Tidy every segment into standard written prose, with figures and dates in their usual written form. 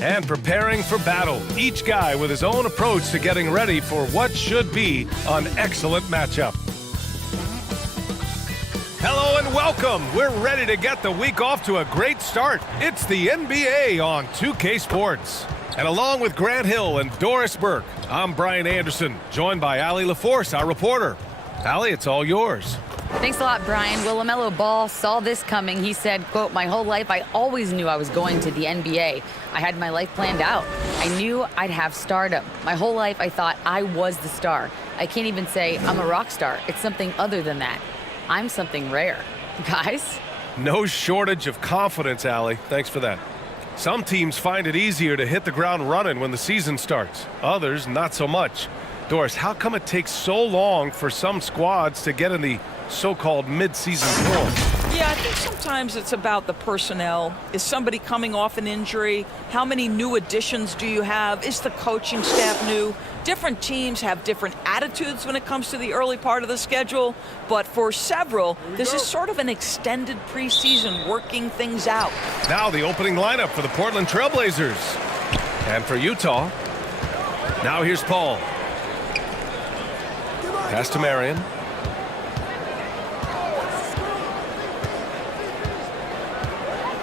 And preparing for battle, each guy with his own approach to getting ready for what should be an excellent matchup. Hello and welcome. We're ready to get the week off to a great start. It's the NBA on 2K Sports. And along with Grant Hill and Doris Burke, I'm Brian Anderson, joined by Allie LaForce, our reporter. Allie, it's all yours. Thanks a lot, Brian. Well, LaMelo Ball saw this coming. He said, quote, "My whole life I always knew I was going to the NBA. I had my life planned out. I knew I'd have stardom. My whole life I thought I was the star. I can't even say I'm a rock star. It's something other than that. I'm something rare." Guys? No shortage of confidence, Allie. Thanks for that. Some teams find it easier to hit the ground running when the season starts. Others, not so much. Doris, how come it takes so long for some squads to get in the so-called mid-season form? Yeah, I think sometimes it's about the personnel. Is somebody coming off an injury? How many new additions do you have? Is the coaching staff new? Different teams have different attitudes when it comes to the early part of the schedule, but for several, this is sort of an extended preseason working things out. Now the opening lineup for the Portland Trailblazers. And for Utah, now here's Paul. Pass to Marion.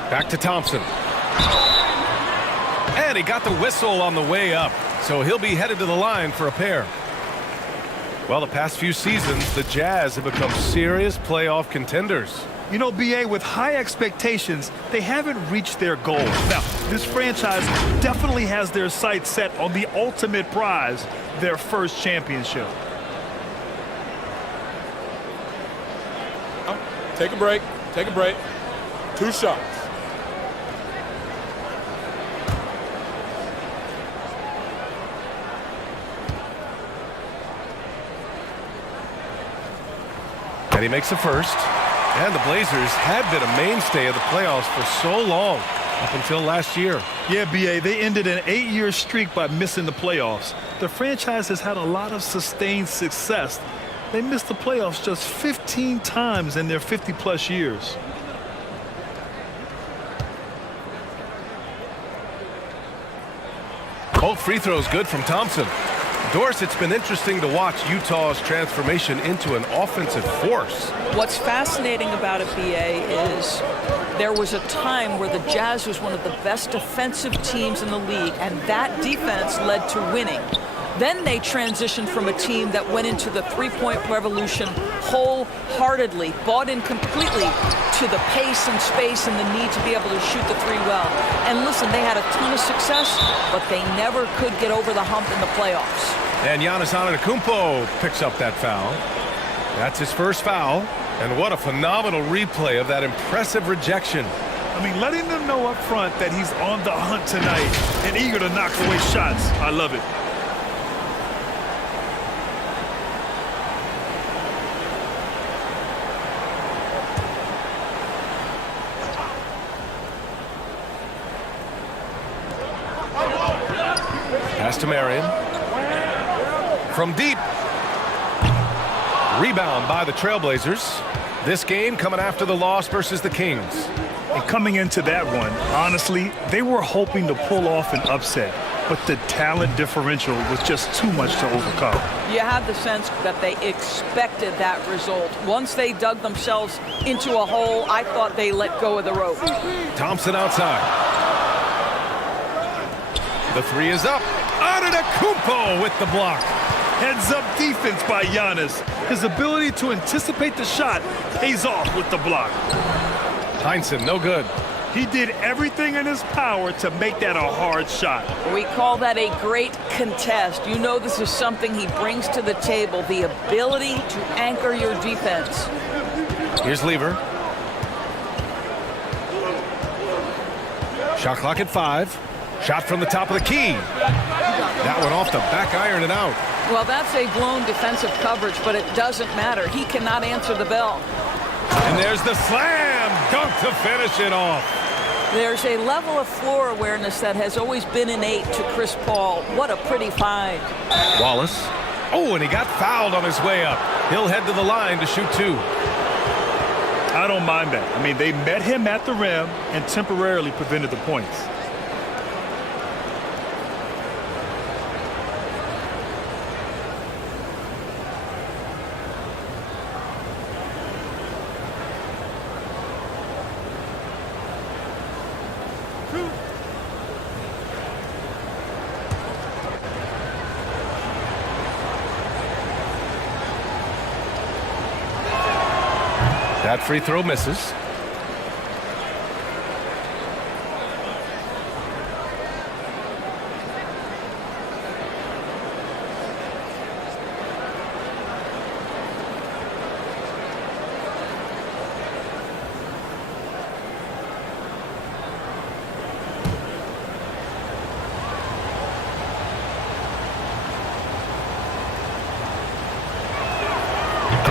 Back to Thompson. And he got the whistle on the way up, so he'll be headed to the line for a pair. Well, the past few seasons, the Jazz have become serious playoff contenders. You know, B.A., with high expectations, they haven't reached their goals. Now, this franchise definitely has their sights set on the ultimate prize, their first championship. Take a break. Take a break. 2 shots. And he makes the first. And the Blazers had been a mainstay of the playoffs for so long, up until last year. Yeah, B.A., they ended an 8-year streak by missing the playoffs. The franchise has had a lot of sustained success. They missed the playoffs just 15 times in their 50-plus years. Both free throws good from Thompson. Doris, it's been interesting to watch Utah's transformation into an offensive force. What's fascinating about it, BA, is there was a time where the Jazz was one of the best defensive teams in the league, and that defense led to winning. Then they transitioned from a team that went into the three-point revolution wholeheartedly, bought in completely to the pace and space and the need to be able to shoot the three well. And listen, they had a ton of success, but they never could get over the hump in the playoffs. And Giannis Antetokounmpo picks up that foul. That's his first foul. And what a phenomenal replay of that impressive rejection. I mean, letting them know up front that he's on the hunt tonight and eager to knock away shots. I love it. Pass to Marion. From deep. Rebound by the Trailblazers. This game coming after the loss versus the Kings. And coming into that one, honestly, they were hoping to pull off an upset, but the talent differential was just too much to overcome. You have the sense that they expected that result. Once they dug themselves into a hole, I thought they let go of the rope. Thompson outside. The three is up. Antetokounmpo with the block. Heads-up defense by Giannis. His ability to anticipate the shot pays off with the block. Heinsohn, no good. He did everything in his power to make that a hard shot. We call that a great contest. You know this is something he brings to the table, the ability to anchor your defense. Here's Lever. Shot clock at 5. Shot from the top of the key. That one off the back iron and out. Well, that's a blown defensive coverage, but it doesn't matter. He cannot answer the bell. And there's the slam dunk to finish it off. There's a level of floor awareness that has always been innate to Chris Paul. What a pretty find. Wallace. Oh, and he got fouled on his way up. He'll head to the line to shoot 2. I don't mind that. I mean, they met him at the rim and temporarily prevented the points. That free throw misses.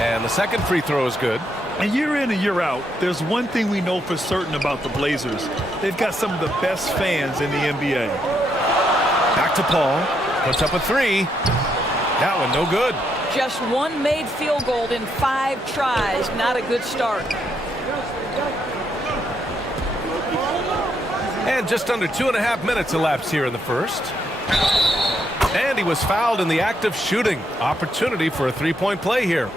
And the second free throw is good. And year in and year out, there's one thing we know for certain about the Blazers. They've got some of the best fans in the NBA. Back to Paul. Puts up a three. That one no good. Just one made field goal in 5 tries. Not a good start. And just under 2.5 minutes elapsed here in the first. And he was fouled in the act of shooting. Opportunity for a three-point play here.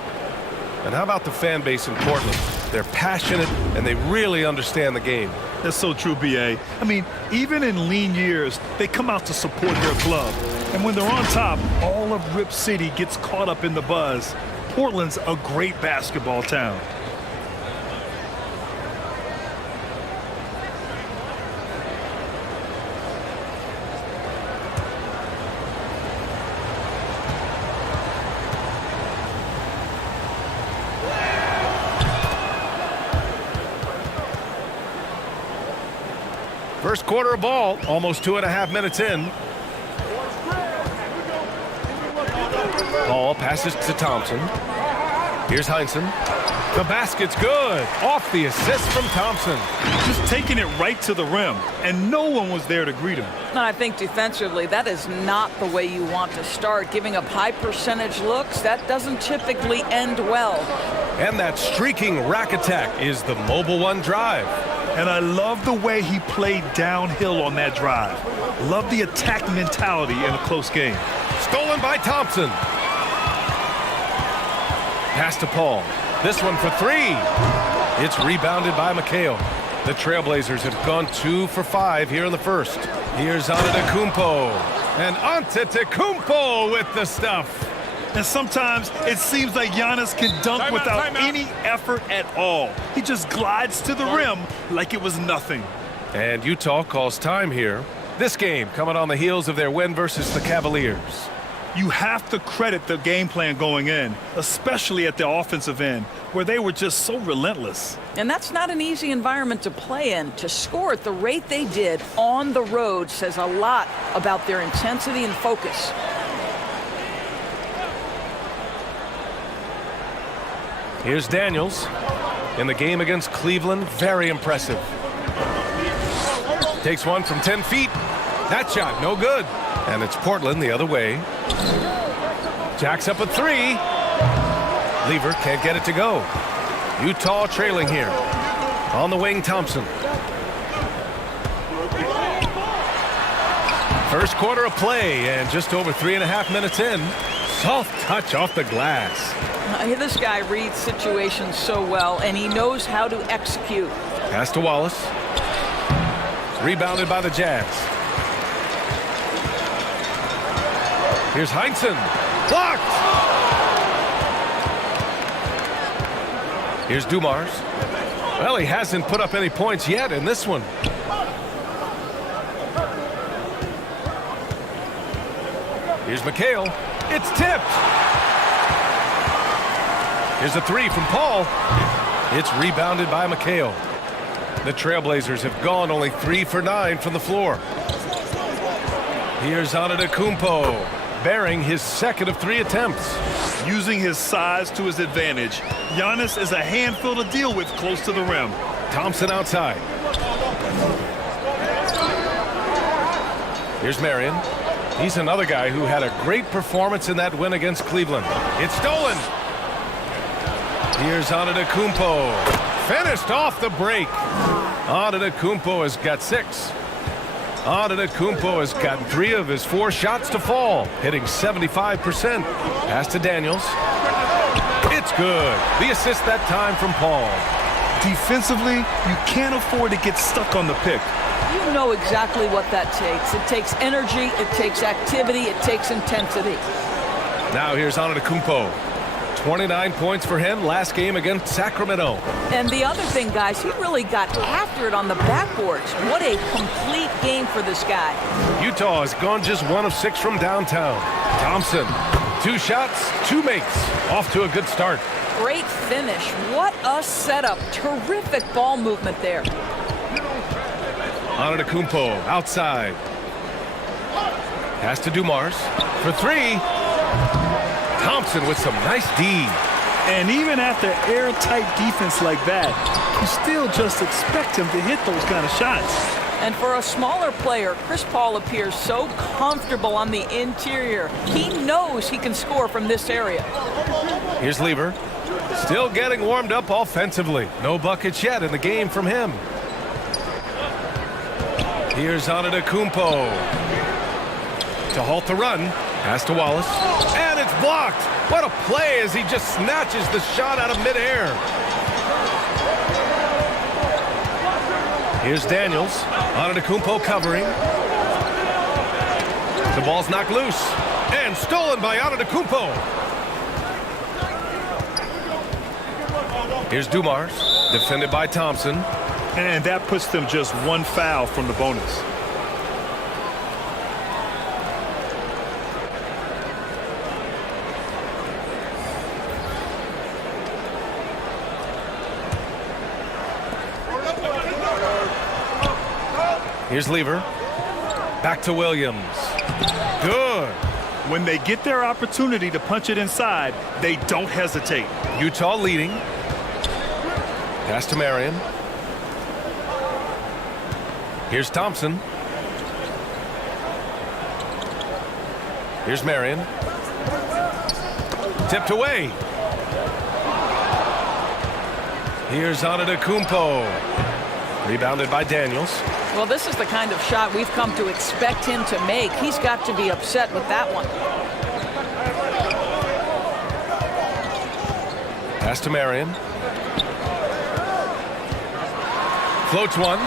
And how about the fan base in Portland? They're passionate and they really understand the game. That's so true, B.A. I mean, even in lean years, they come out to support their club. And when they're on top, all of Rip City gets caught up in the buzz. Portland's a great basketball town. First quarter of ball, almost 2.5 minutes in. Ball passes to Thompson. Here's Heinsohn. The basket's good. Off the assist from Thompson. Just taking it right to the rim, and no one was there to greet him. And I think defensively, that is not the way you want to start. Giving up high percentage looks, that doesn't typically end well. And that streaking rack attack is the Mobile One drive. And I love the way he played downhill on that drive. Love the attack mentality in a close game. Stolen by Thompson. Pass to Paul. This one for three. It's rebounded by McHale. The Trailblazers have gone 2 for 5 here in the first. Here's Antetokounmpo. And Antetokounmpo with the stuff. And sometimes it seems like Giannis can dunk without any effort at all. He just glides to the rim like it was nothing. And Utah calls time here. This game coming on the heels of their win versus the Cavaliers. You have to credit the game plan going in, especially at the offensive end, where they were just so relentless. And that's not an easy environment to play in. To score at the rate they did on the road says a lot about their intensity and focus. Here's Daniels in the game against Cleveland. Very impressive. Takes one from 10 feet. That shot no good. And it's Portland the other way. Jacks up a three. Lever can't get it to go. Utah trailing here. On the wing, Thompson. First quarter of play and just over 3.5 minutes in. Soft touch off the glass. This guy reads situations so well, and he knows how to execute. Pass to Wallace. Rebounded by the Jazz. Here's Heinsohn. Blocked! Here's Dumars. Well, he hasn't put up any points yet in this one. Here's McHale. It's tipped. Here's a three from Paul. It's rebounded by McHale. The Trailblazers have gone only 3 for 9 from the floor. Here's Antetokounmpo, bearing his second of 3 attempts. Using his size to his advantage, Giannis is a handful to deal with close to the rim. Thompson outside. Here's Marion. He's another guy who had a great performance in that win against Cleveland. It's stolen. Here's Antetokounmpo. Finished off the break. Antetokounmpo has got 6. Antetokounmpo has gotten 3 of his 4 shots to fall, hitting 75%. Pass to Daniels. It's good. The assist that time from Paul. Defensively, you can't afford to get stuck on the pick. You know exactly what that takes. It takes energy, it takes activity, it takes intensity. Now here's Antetokounmpo. 29 points for him last game against Sacramento. And the other thing, guys, he really got after it on the backboards. What a complete game for this guy. Utah has gone just 1 of 6 from downtown. Thompson, 2 shots, 2 makes. Off to a good start. Great finish. What a setup. Terrific ball movement there. Antetokounmpo outside. Pass to Dumars for 3. Thompson with some nice D. And even after airtight defense like that, you still just expect him to hit those kind of shots. And for a smaller player, Chris Paul appears so comfortable on the interior. He knows he can score from this area. Here's Lever. Still getting warmed up offensively. No buckets yet in the game from him. Here's Antetokounmpo to halt the run. Pass to Wallace. And it's blocked. What a play as he just snatches the shot out of midair. Here's Daniels. Antetokounmpo covering. The ball's knocked loose. And stolen by Antetokounmpo. Here's Dumars. Defended by Thompson. And that puts them just 1 foul from the bonus. Here's Lever. Back to Williams. Good. When they get their opportunity to punch it inside, they don't hesitate. Utah leading. Pass to Marion. Here's Thompson. Here's Marion. Tipped away. Here's Antetokounmpo. Rebounded by Daniels. Well, this is the kind of shot we've come to expect him to make. He's got to be upset with that one. Pass to Marion. Floats one.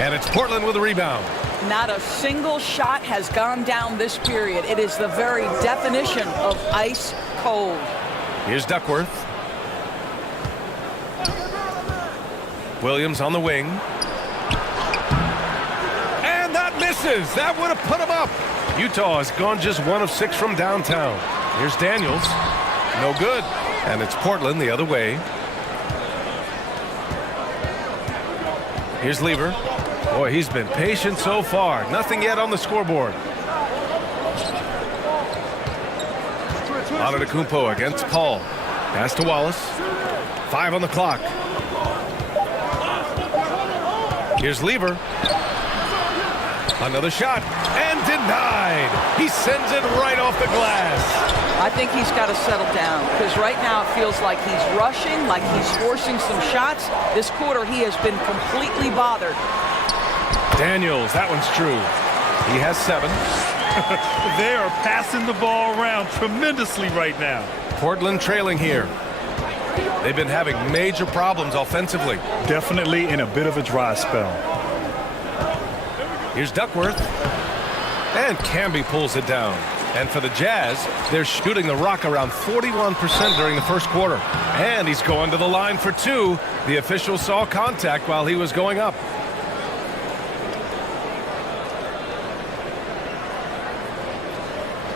And it's Portland with a rebound. Not a single shot has gone down this period. It is the very definition of ice cold. Here's Duckworth. Williams on the wing. And that misses. That would have put him up. Utah has gone just 1 of 6 from downtown. Here's Daniels. No good. And it's Portland the other way. Here's Lever. Boy, he's been patient so far. Nothing yet on the scoreboard. Antetokounmpo against Paul. Pass to Wallace. 5 on the clock. Here's Lever. Another shot. And denied. He sends it right off the glass. I think he's got to settle down because right now it feels like he's rushing, like he's forcing some shots. This quarter he has been completely bothered. Daniels, that one's true. He has 7. They are passing the ball around tremendously right now. Portland trailing here. They've been having major problems offensively. Definitely in a bit of a dry spell. Here's Duckworth. And Camby pulls it down. And for the Jazz, they're shooting the rock around 41% during the first quarter. And he's going to the line for 2. The official saw contact while he was going up.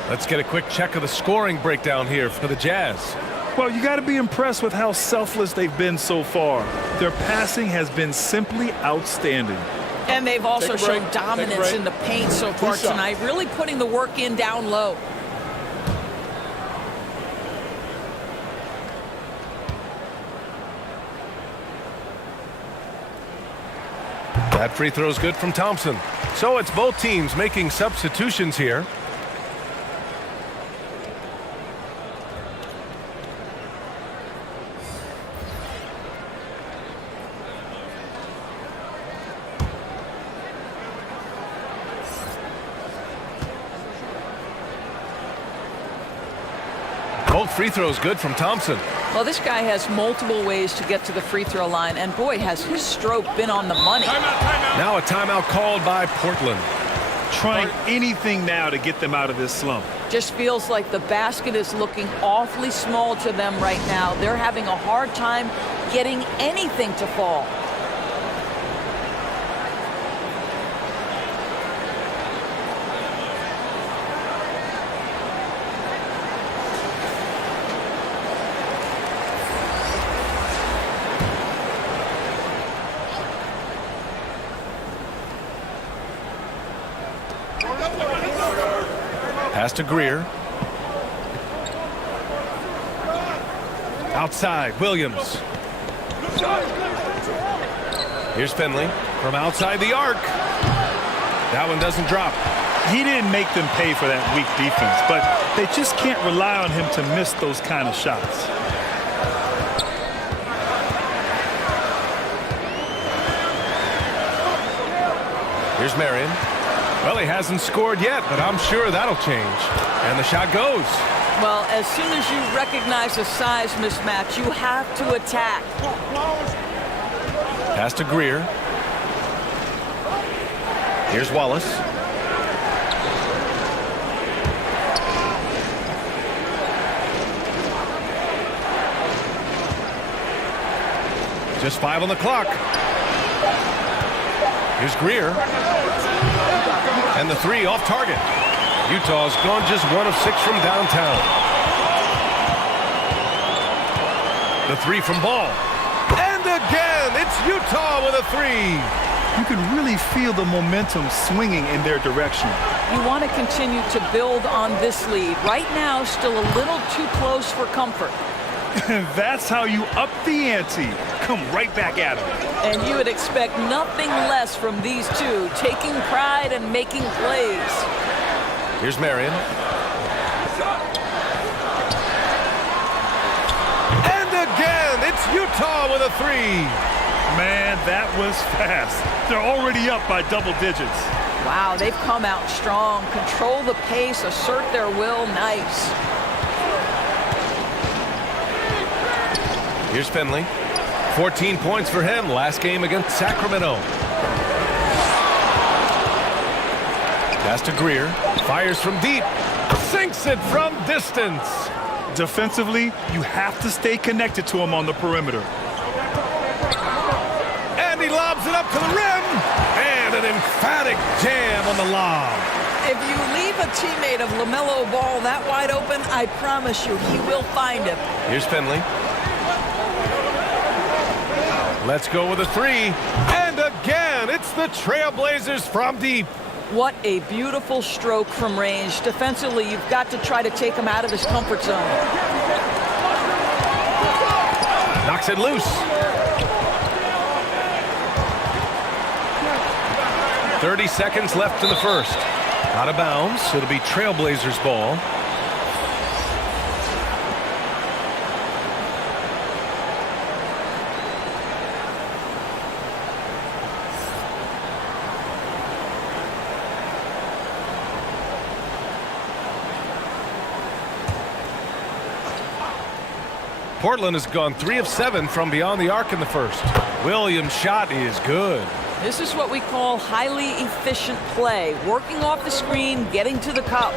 Let's get a quick check of the scoring breakdown here for the Jazz. Well, you got to be impressed with how selfless they've been so far. Their passing has been simply outstanding. And they've also shown dominance in the paint so far tonight, really putting the work in down low. That free throw is good from Thompson. So it's both teams making substitutions here. Both free throws good from Thompson. Well, this guy has multiple ways to get to the free throw line, and boy, has his stroke been on the money. Timeout, timeout. Now a timeout called by Portland. trying anything now to get them out of this slump. Just feels like the basket is looking awfully small to them right now. They're having a hard time getting anything to fall. Pass to Greer. Outside, Williams. Here's Finley from outside the arc. That one doesn't drop. He didn't make them pay for that weak defense, but they just can't rely on him to miss those kind of shots. Here's Marion. Well, he hasn't scored yet, but I'm sure that'll change. And the shot goes. Well, as soon as you recognize a size mismatch, you have to attack. Pass to Greer. Here's Wallace. Just 5 on the clock. Here's Greer. And the 3 off target. Utah's gone just 1 of 6 from downtown. The 3 from Ball. And again, it's Utah with a 3. You can really feel the momentum swinging in their direction. You want to continue to build on this lead. Right now, still a little too close for comfort. And that's how you up the ante. Come right back at him. And you would expect nothing less from these two, taking pride and making plays. Here's Marion. And again, it's Utah with a 3. Man, that was fast. They're already up by double digits. Wow, they've come out strong. Control the pace, assert their will. Nice. Here's Finley. 14 points for him last game against Sacramento. Pass to Greer. Fires from deep. Sinks it from distance. Defensively, you have to stay connected to him on the perimeter. And he lobs it up to the rim. And an emphatic jam on the lob. If you leave a teammate of LaMelo Ball that wide open, I promise you he will find him. Here's Finley. Let's go with a 3. And again, it's the Trailblazers from deep. What a beautiful stroke from range. Defensively, you've got to try to take him out of his comfort zone. Knocks it loose. 30 seconds left in the first. Out of bounds. It'll be Trailblazers ball. Portland has gone 3 of 7 from beyond the arc in the first. Williams' shot is good. This is what we call highly efficient play. Working off the screen, getting to the cup.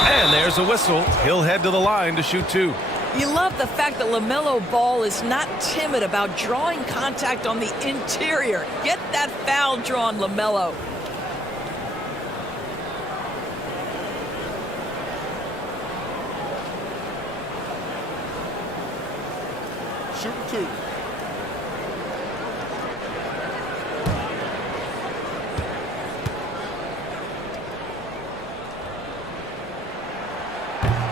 And there's a whistle. He'll head to the line to shoot 2. You love the fact that LaMelo Ball is not timid about drawing contact on the interior. Get that foul drawn, LaMelo. Shooting 2.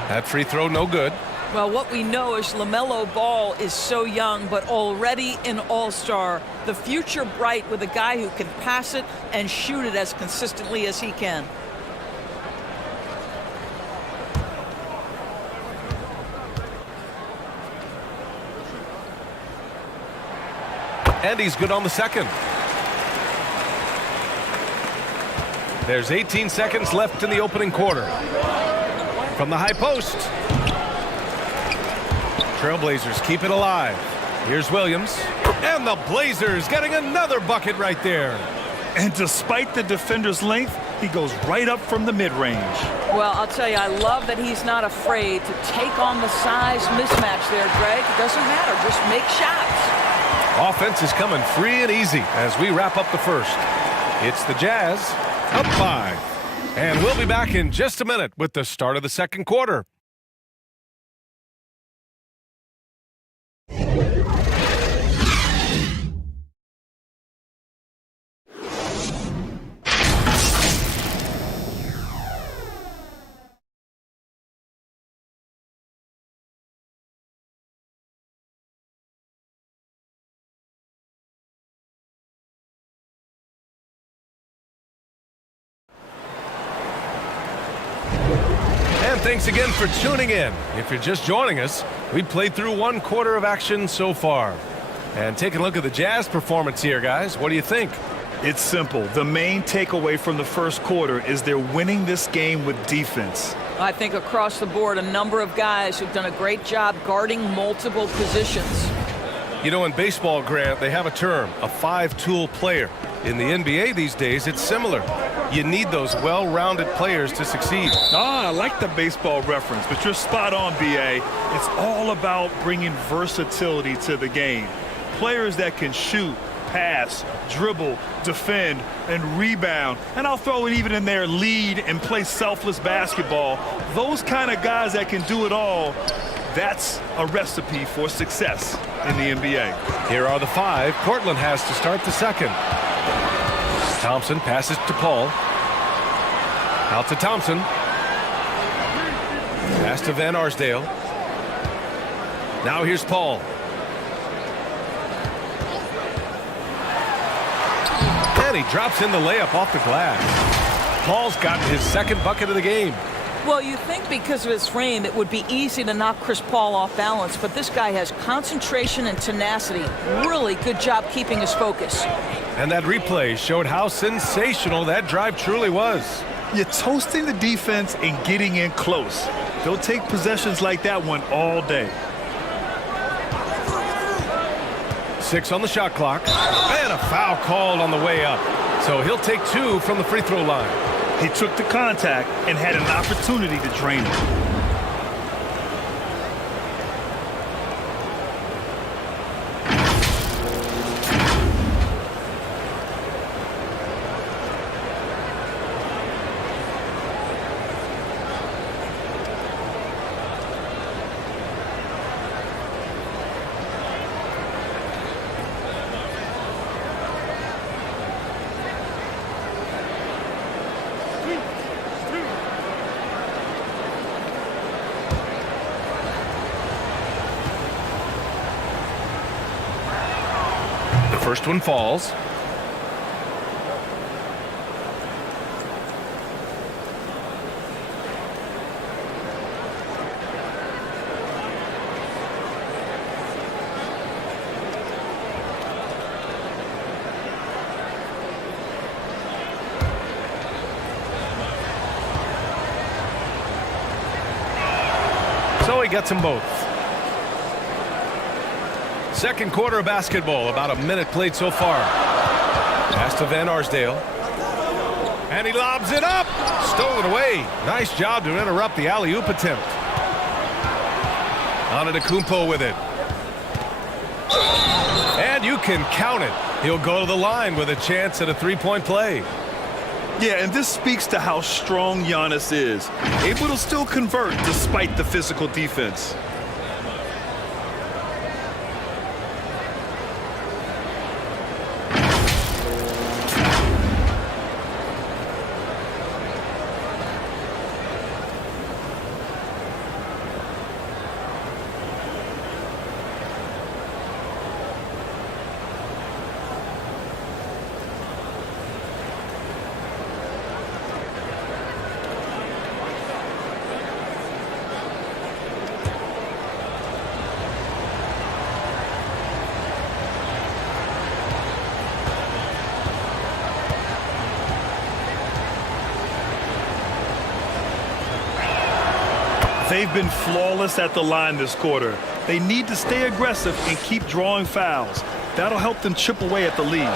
That free throw no good. Well, what we know is LaMelo Ball is so young, but already an all-star. The future bright with a guy who can pass it and shoot it as consistently as he can. And he's good on the second. There's 18 seconds left in the opening quarter. From the high post. Trailblazers keep it alive. Here's Williams. And the Blazers getting another bucket right there. And despite the defender's length, he goes right up from the mid-range. Well, I'll tell you, I love that he's not afraid to take on the size mismatch there, Greg. It doesn't matter. Just make shots. Offense is coming free and easy as we wrap up the first. It's the Jazz up 5. And we'll be back in just a minute with the start of the second quarter. And thanks again for tuning in. If you're just joining us, we played through one quarter of action so far. And taking a look at the Jazz performance here, guys. What do you think? It's simple. The main takeaway from the first quarter is they're winning this game with defense. I think across the board, a number of guys who've done a great job guarding multiple positions. You know, in baseball, Grant, they have a term, a five-tool player. In the NBA these days, it's similar. You need those well-rounded players to succeed. I like the baseball reference, but you're spot on, B.A. It's all about bringing versatility to the game. Players that can shoot, pass, dribble, defend, and rebound. And I'll throw it even in there, lead and play selfless basketball. Those kind of guys that can do it all, that's a recipe for success in the NBA. Here are the 5 Portland has to start the second. Thompson passes to Paul. Out to Thompson. Pass to Van Arsdale. Now here's Paul. And he drops in the layup off the glass. Paul's gotten his second bucket of the game. Well, you think because of his frame, it would be easy to knock Chris Paul off balance, but this guy has concentration and tenacity. Really good job keeping his focus. And that replay showed how sensational that drive truly was. You're toasting the defense and getting in close. They'll take possessions like that one all day. 6 on the shot clock. And a foul called on the way up. So he'll take 2 from the free throw line. He took the contact and had an opportunity to drain it. First one falls. So he gets them both. Second quarter of basketball, about a minute played so far. Pass to Van Arsdale. And he lobs it up. Stolen away. Nice job to interrupt the alley-oop attempt. Antetokounmpo with it. And you can count it. He'll go to the line with a chance at a three-point play. Yeah, and this speaks to how strong Giannis is. Able to still convert despite the physical defense. They've been flawless at the line this quarter. They need to stay aggressive and keep drawing fouls. That'll help them chip away at the lead.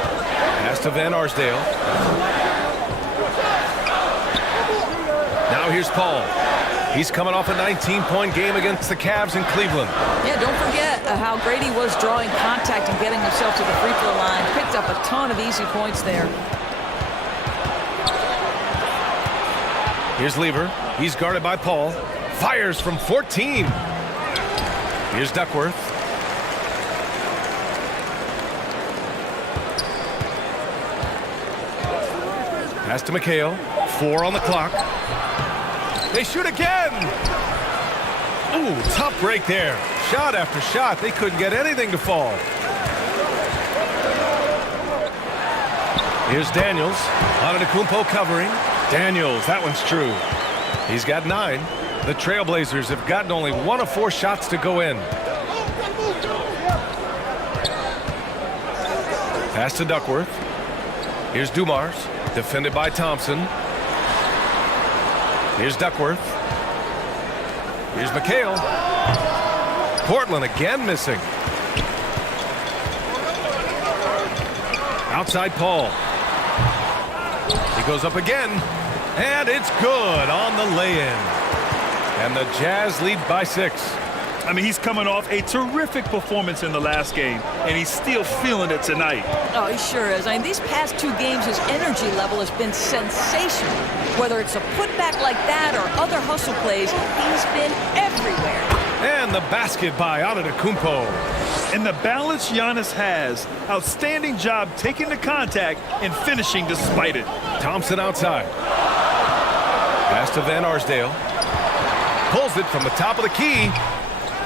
Pass to Van Arsdale. Now here's Paul. He's coming off a 19-point game against the Cavs in Cleveland. Yeah, don't forget how great he was drawing contact and getting himself to the free throw line. Picked up a ton of easy points there. Here's Lever. He's guarded by Paul. Fires from 14. Here's Duckworth. Pass to McHale. 4 on the clock. They shoot again. Ooh, tough break there. Shot after shot. They couldn't get anything to fall. Here's Daniels. Antetokounmpo covering. Daniels, that one's true. He's got 9. The Trailblazers have gotten only 1 of 4 shots to go in. Pass to Duckworth. Here's Dumars. Defended by Thompson. Here's Duckworth. Here's McHale. Portland again missing. Outside Paul. He goes up again. And it's good on the lay-in. And the Jazz lead by 6. I mean, he's coming off a terrific performance in the last game, and he's still feeling it tonight. Oh, he sure is. I mean, these past 2 games, his energy level has been sensational. Whether it's a putback like that or other hustle plays, he's been everywhere. And the basket by Antetokounmpo. And the balance Giannis has. Outstanding job taking the contact and finishing despite it. Thompson outside. Pass to Van Arsdale. Pulls it from the top of the key.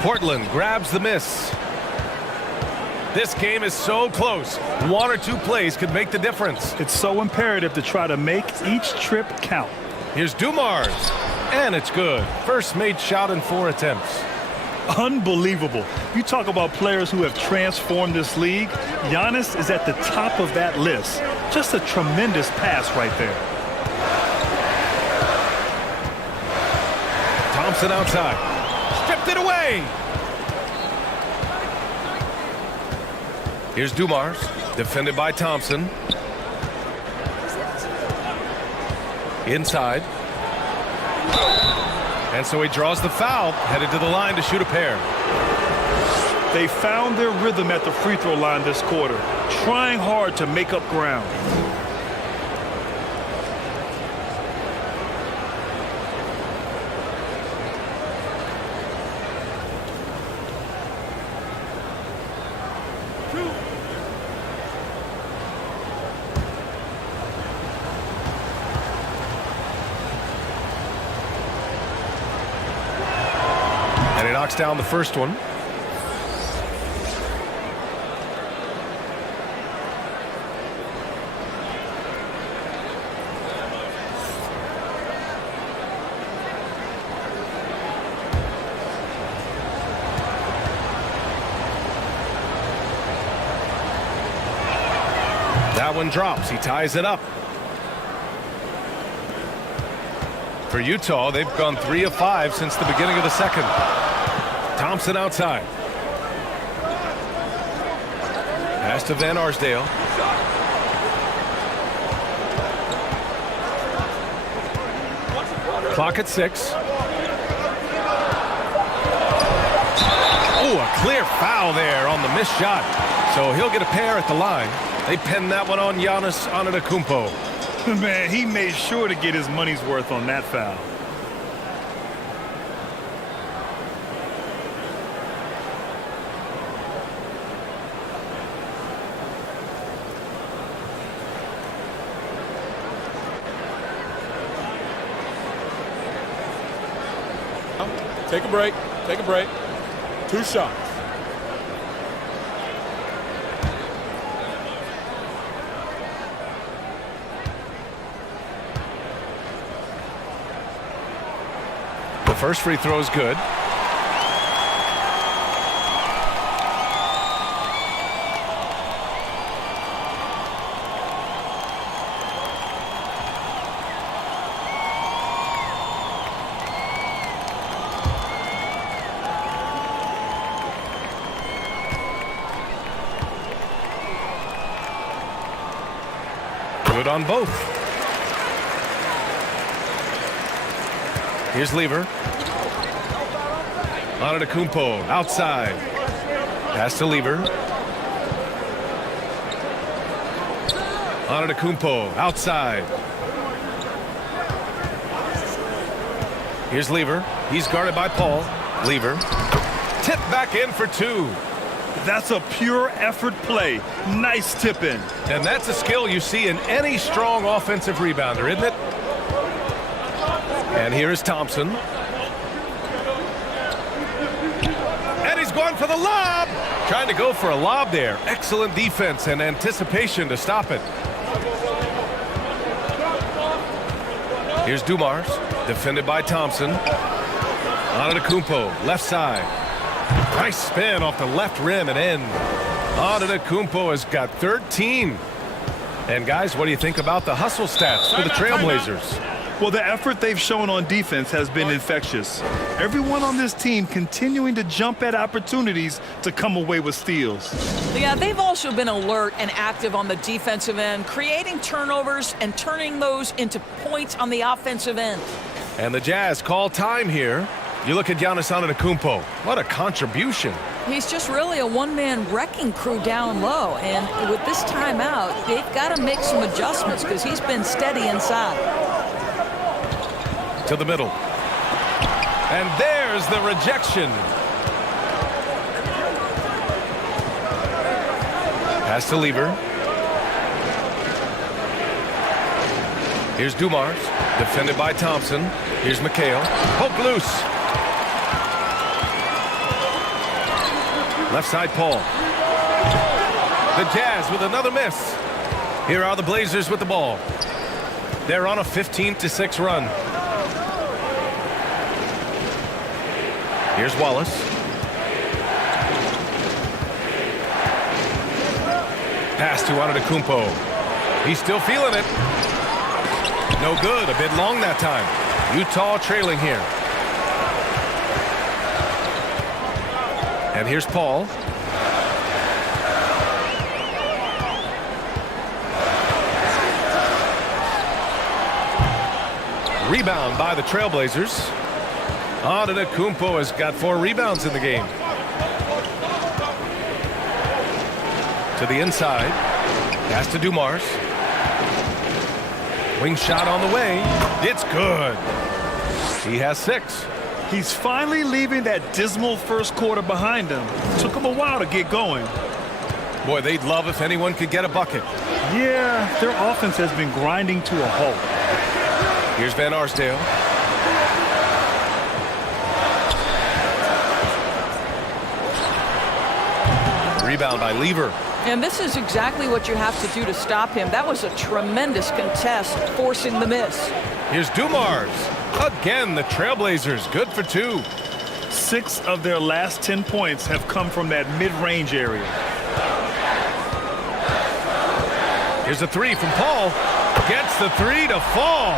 Portland grabs the miss. This game is so close. 1 or 2 plays could make the difference. It's so imperative to try to make each trip count. Here's Dumars. And it's good. First made shot in 4 attempts. Unbelievable. You talk about players who have transformed this league. Giannis is at the top of that list. Just a tremendous pass right there. Thompson outside. Stripped it away. Here's Dumars. Defended by Thompson. Inside. And so he draws the foul, headed to the line to shoot a pair. They found their rhythm at the free throw line this quarter, trying hard to make up ground. And he knocks down the first one. That one drops. He ties it up. For Utah, they've gone 3 of 5 since the beginning of the second. Thompson outside. Pass to Van Arsdale. Clock at 6. Oh, a clear foul there on the missed shot. So he'll get a pair at the line. They pinned that one on Giannis Antetokounmpo. Man, he made sure to get his money's worth on that foul. Take a break. Take a break. 2 shots. The first free throw is good. Good on both. Here's Lever. Antetokounmpo outside. Pass to Lever. Antetokounmpo outside. Here's Lever. He's guarded by Paul. Lever. Tip back in for two. That's a pure effort play. Nice tip in. And that's a skill you see in any strong offensive rebounder, isn't it? And here is Thompson. And he's going for the lob. Trying to go for a lob there. Excellent defense and anticipation to stop it. Here's Dumars, defended by Thompson. Antetokounmpo, left side. Nice spin off the left rim and in. Antetokounmpo has got 13. And guys, what do you think about the hustle stats for the Trailblazers? Well, the effort they've shown on defense has been infectious. Everyone on this team continuing to jump at opportunities to come away with steals. Yeah, they've also been alert and active on the defensive end, creating turnovers and turning those into points on the offensive end. And the Jazz call time here. You look at Giannis Antetokounmpo. What a contribution. He's just really a one-man wrecking crew down low. And with this timeout, they've got to make some adjustments because he's been steady inside. To the middle. And there's the rejection. Pass to Lever. Here's Dumars, defended by Thompson. Here's McHale. Poke loose. Left side, Paul. The Jazz with another miss. Here are the Blazers with the ball. They're on a 15-6 run. Here's Wallace. Pass to Antetokounmpo. He's still feeling it. No good. A bit long that time. Utah trailing here. And here's Paul. Rebound by the Trailblazers. Antetokounmpo has got 4 rebounds in the game. To the inside. Pass to Dumars. Wing shot on the way. It's good. He has 6. He's finally leaving that dismal first quarter behind him. Took him a while to get going. Boy, they'd love if anyone could get a bucket. Yeah, their offense has been grinding to a halt. Here's Van Arsdale. Rebound by Lever. And this is exactly what you have to do to stop him. That was a tremendous contest, forcing the miss. Here's Dumars. Again, the Trailblazers good for 2. 6 of their last 10 points have come from that mid-range area. Here's a 3 from Paul. Gets the 3 to fall.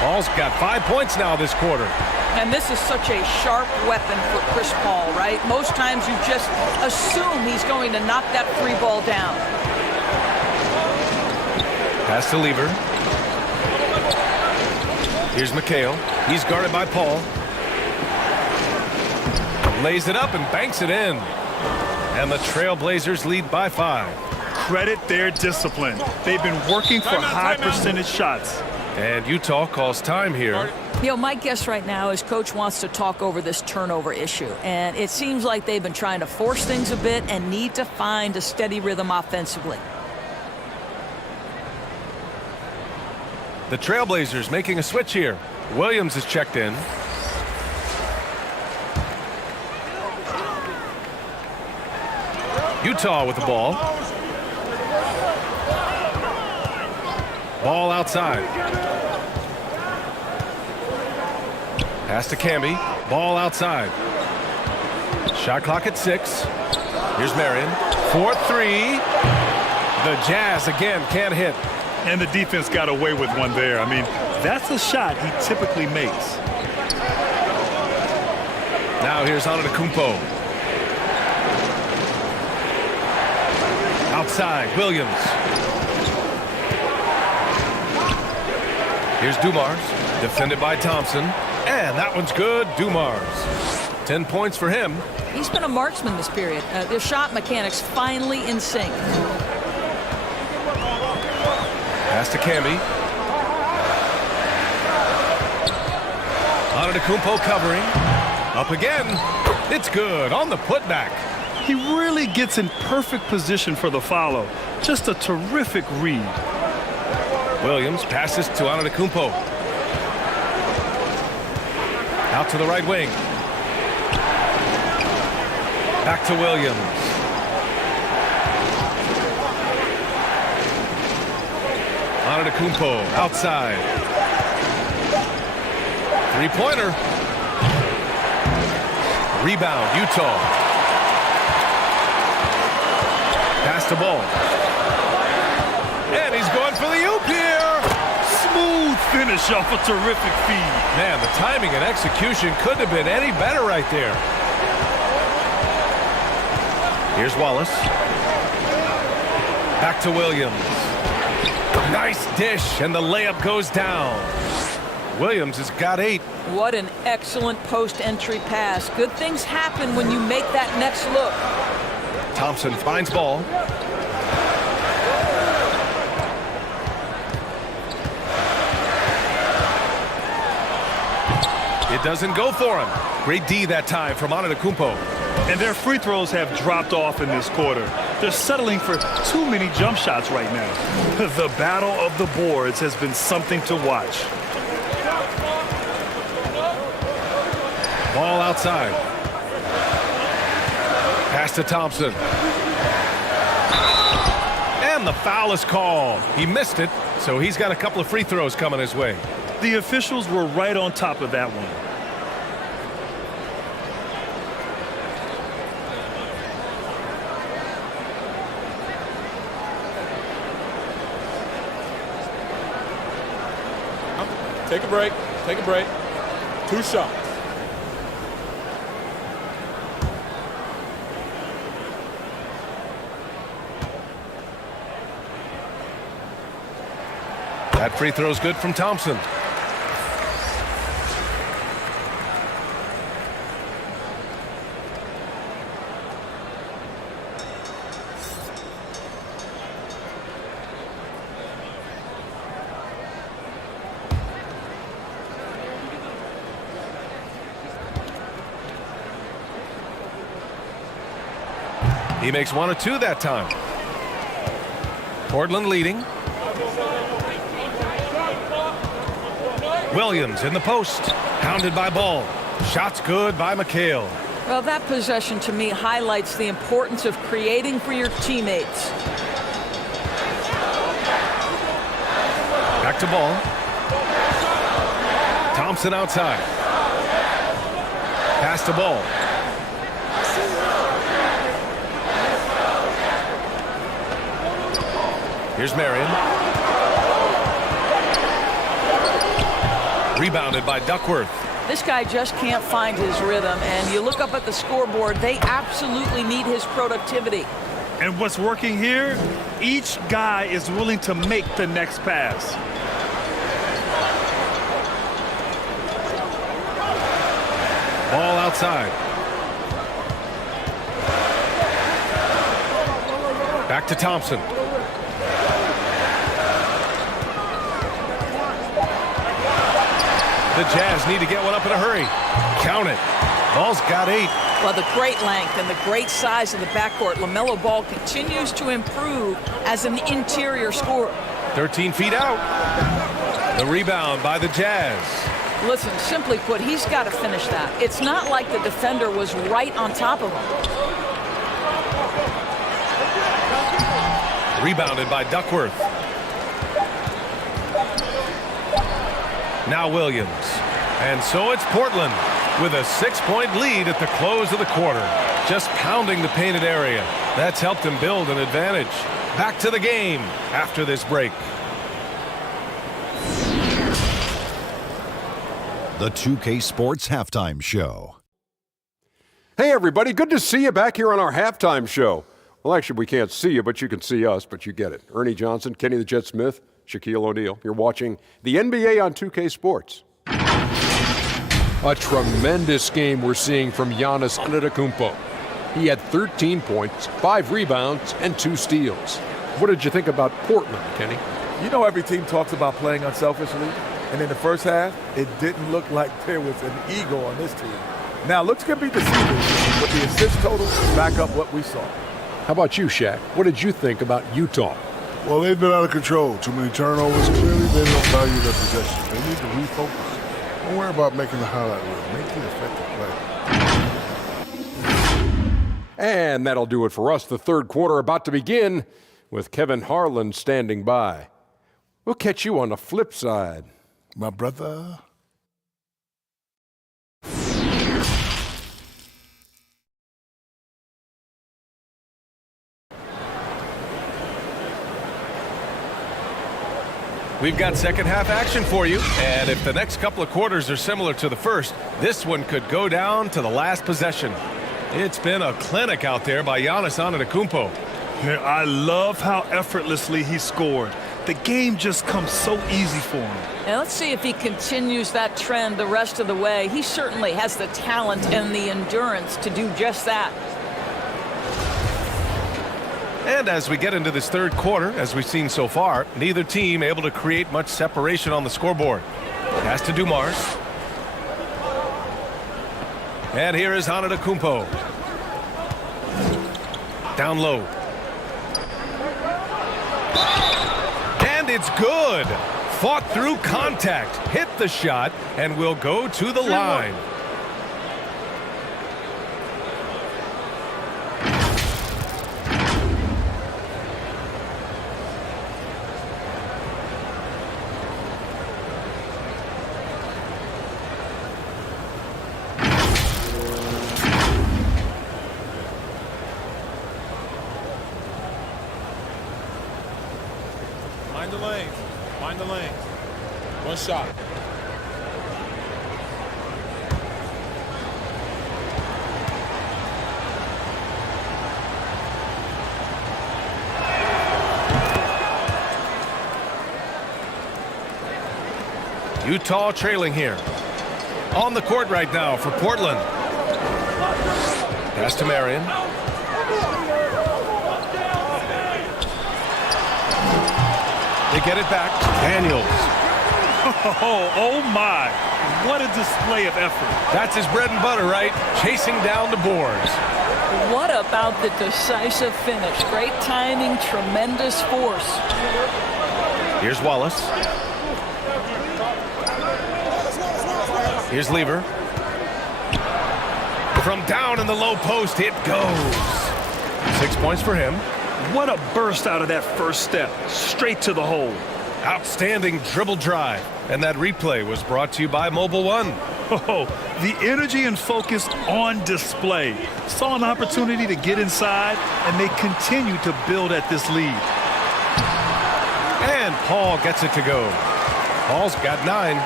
Paul's got 5 points now this quarter. And this is such a sharp weapon for Chris Paul, right? Most times you just assume he's going to knock that 3 ball down. Pass to Lever. Here's McHale. He's guarded by Paul. Lays it up and banks it in. And the Trailblazers lead by 5. Credit their discipline. They've been working for high percentage shots. And Utah calls time here. You know, my guess right now is Coach wants to talk over this turnover issue. And it seems like they've been trying to force things a bit and need to find a steady rhythm offensively. The Trailblazers making a switch here. Williams is checked in. Utah with the ball. Ball outside. Pass to Camby. Ball outside. Shot clock at 6. Here's Marion. 4-3. The Jazz again can't hit. And the defense got away with one there. I mean, that's a shot he typically makes. Now here's Antetokounmpo. Outside, Williams. Here's Dumars, defended by Thompson. And that one's good, Dumars. 10 points for him. He's been a marksman this period. Their shot mechanics finally in sync. Pass to Camby. Antetokounmpo covering. Up again. It's good on the putback. He really gets in perfect position for the follow. Just a terrific read. Williams passes to Antetokounmpo. Out to the right wing. Back to Williams. Antetokounmpo outside. Three-pointer. Rebound, Utah. Pass to Ball. And he's going for the oop here. Smooth finish off a terrific feed. Man, the timing and execution couldn't have been any better right there. Here's Wallace. Back to Williams. Nice dish, and the layup goes down. Williams has got 8. What an excellent post-entry pass. Good things happen when you make that next look. Thompson finds Ball. It doesn't go for him. Great D that time from Antetokounmpo. And their free throws have dropped off in this quarter. They're settling for too many jump shots right now. The battle of the boards has been something to watch. Ball outside. Pass to Thompson. And the foul is called. He missed it, so he's got a couple of free throws coming his way. The officials were right on top of that one. Take a break. Take a break. 2 shots. That free throw's good from Thompson. He makes 1 of 2 that time. Portland leading. Williams in the post. Pounded by Ball. Shots good by McHale. Well, that possession to me highlights the importance of creating for your teammates. Back to Ball. Thompson outside. Pass to Ball. Here's Marion. Rebounded by Duckworth. This guy just can't find his rhythm, and you look up at the scoreboard, they absolutely need his productivity. And what's working here? Each guy is willing to make the next pass. Ball outside. Back to Thompson. The Jazz need to get one up in a hurry. Count it. Ball's got 8. Well, the great length and the great size of the backcourt, LaMelo Ball continues to improve as an interior scorer. 13 feet out. The rebound by the Jazz. Listen, simply put, he's got to finish that. It's not like the defender was right on top of him. Rebounded by Duckworth. Now Williams. And so it's Portland with a 6-point lead at the close of the quarter. Just pounding the painted area. That's helped him build an advantage. Back to the game after this break. The 2K Sports Halftime Show. Hey, everybody. Good to see you back here on our halftime show. Well, actually, we can't see you, but you can see us, but you get it. Ernie Johnson, Kenny the Jet Smith, Shaquille O'Neal. You're watching the NBA on 2K Sports. A tremendous game we're seeing from Giannis Antetokounmpo. He had 13 points, 5 rebounds, and 2 steals. What did you think about Portland, Kenny? You know, every team talks about playing unselfishly, and in the first half, it didn't look like there was an ego on this team. Now, looks can be deceiving, but the assist totals back up what we saw. How about you, Shaq? What did you think about Utah? Well, they've been out of control. Too many turnovers. Clearly, they don't value their possessions. They need to refocus. Don't worry about making the highlight reel. Make the effective play. And that'll do it for us. The third quarter about to begin with Kevin Harlan standing by. We'll catch you on the flip side. My brother. We've got second half action for you, and if the next couple of quarters are similar to the first, this one could go down to the last possession. It's been a clinic out there by Giannis Antetokounmpo. Yeah, I love how effortlessly he scored. The game just comes so easy for him. And let's see if he continues that trend the rest of the way. He certainly has the talent and the endurance to do just that. And as we get into this third quarter, as we've seen so far, neither team able to create much separation on the scoreboard. Pass to Dumars. And here is Antetokounmpo. Down low. And it's good. Fought through contact, hit the shot, and will go to the line. Mind the lane. Mind the lane. One shot. Utah trailing here. On the court right now for Portland. Pass to Marion. They get it back. Daniels. Oh my. What a display of effort. That's his bread and butter, right? Chasing down the boards. What about the decisive finish? Great timing, tremendous force. Here's Wallace. Here's Lever. From down in the low post, it goes. 6 points for him. What a burst out of that first step. Straight to the hole. Outstanding dribble drive. And that replay was brought to you by Mobile One. Oh, the energy and focus on display. Saw an opportunity to get inside, and they continue to build at this lead. And Paul gets it to go. Paul's got 9.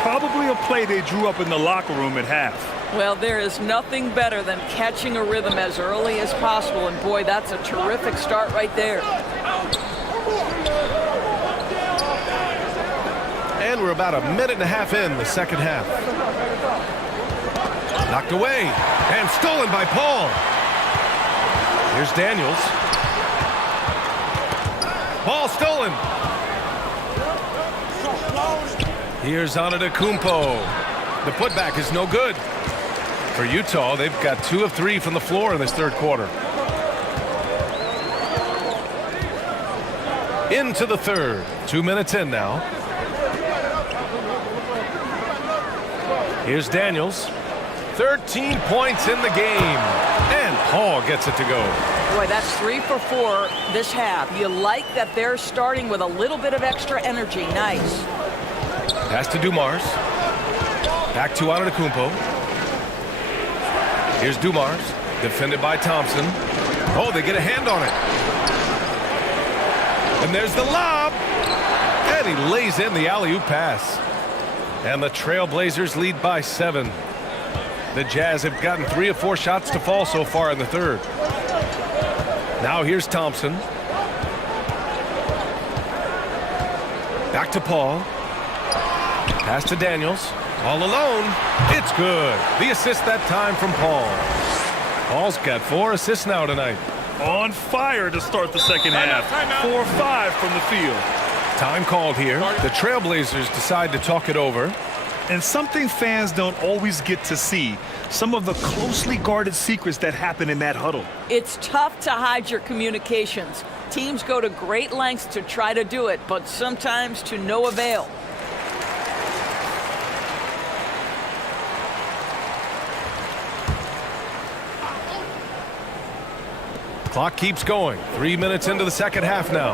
Probably a play they drew up in the locker room at half. Well, there is nothing better than catching a rhythm as early as possible, and boy, that's a terrific start right there. And we're about a minute and a half in the second half. Knocked away and stolen by Paul. Here's Daniels. Ball stolen. Here's Antetokounmpo. The putback is no good. For Utah, they've got 2 of 3 from the floor in this third quarter. Into the third. 2 minutes in now. Here's Daniels. 13 points in the game. And Paul gets it to go. Boy, that's 3 for 4 this half. You like that they're starting with a little bit of extra energy. Nice. Pass to Dumars. Back to Antetokounmpo. Here's Dumars. Defended by Thompson. Oh, they get a hand on it. And there's the lob. And he lays in the alley-oop pass. And the Trailblazers lead by 7. The Jazz have gotten 3 of 4 shots to fall so far in the third. Now here's Thompson. Back to Paul. Pass to Daniels. All alone. It's good. The assist that time from Paul. Paul's got 4 assists now tonight. On fire to start the second half. 4-5 from the field. Time called here. The Trailblazers decide to talk it over. And something fans don't always get to see, some of the closely guarded secrets that happen in that huddle. It's tough to hide your communications. Teams go to great lengths to try to do it, but sometimes to no avail. Clock keeps going. 3 minutes into the second half now.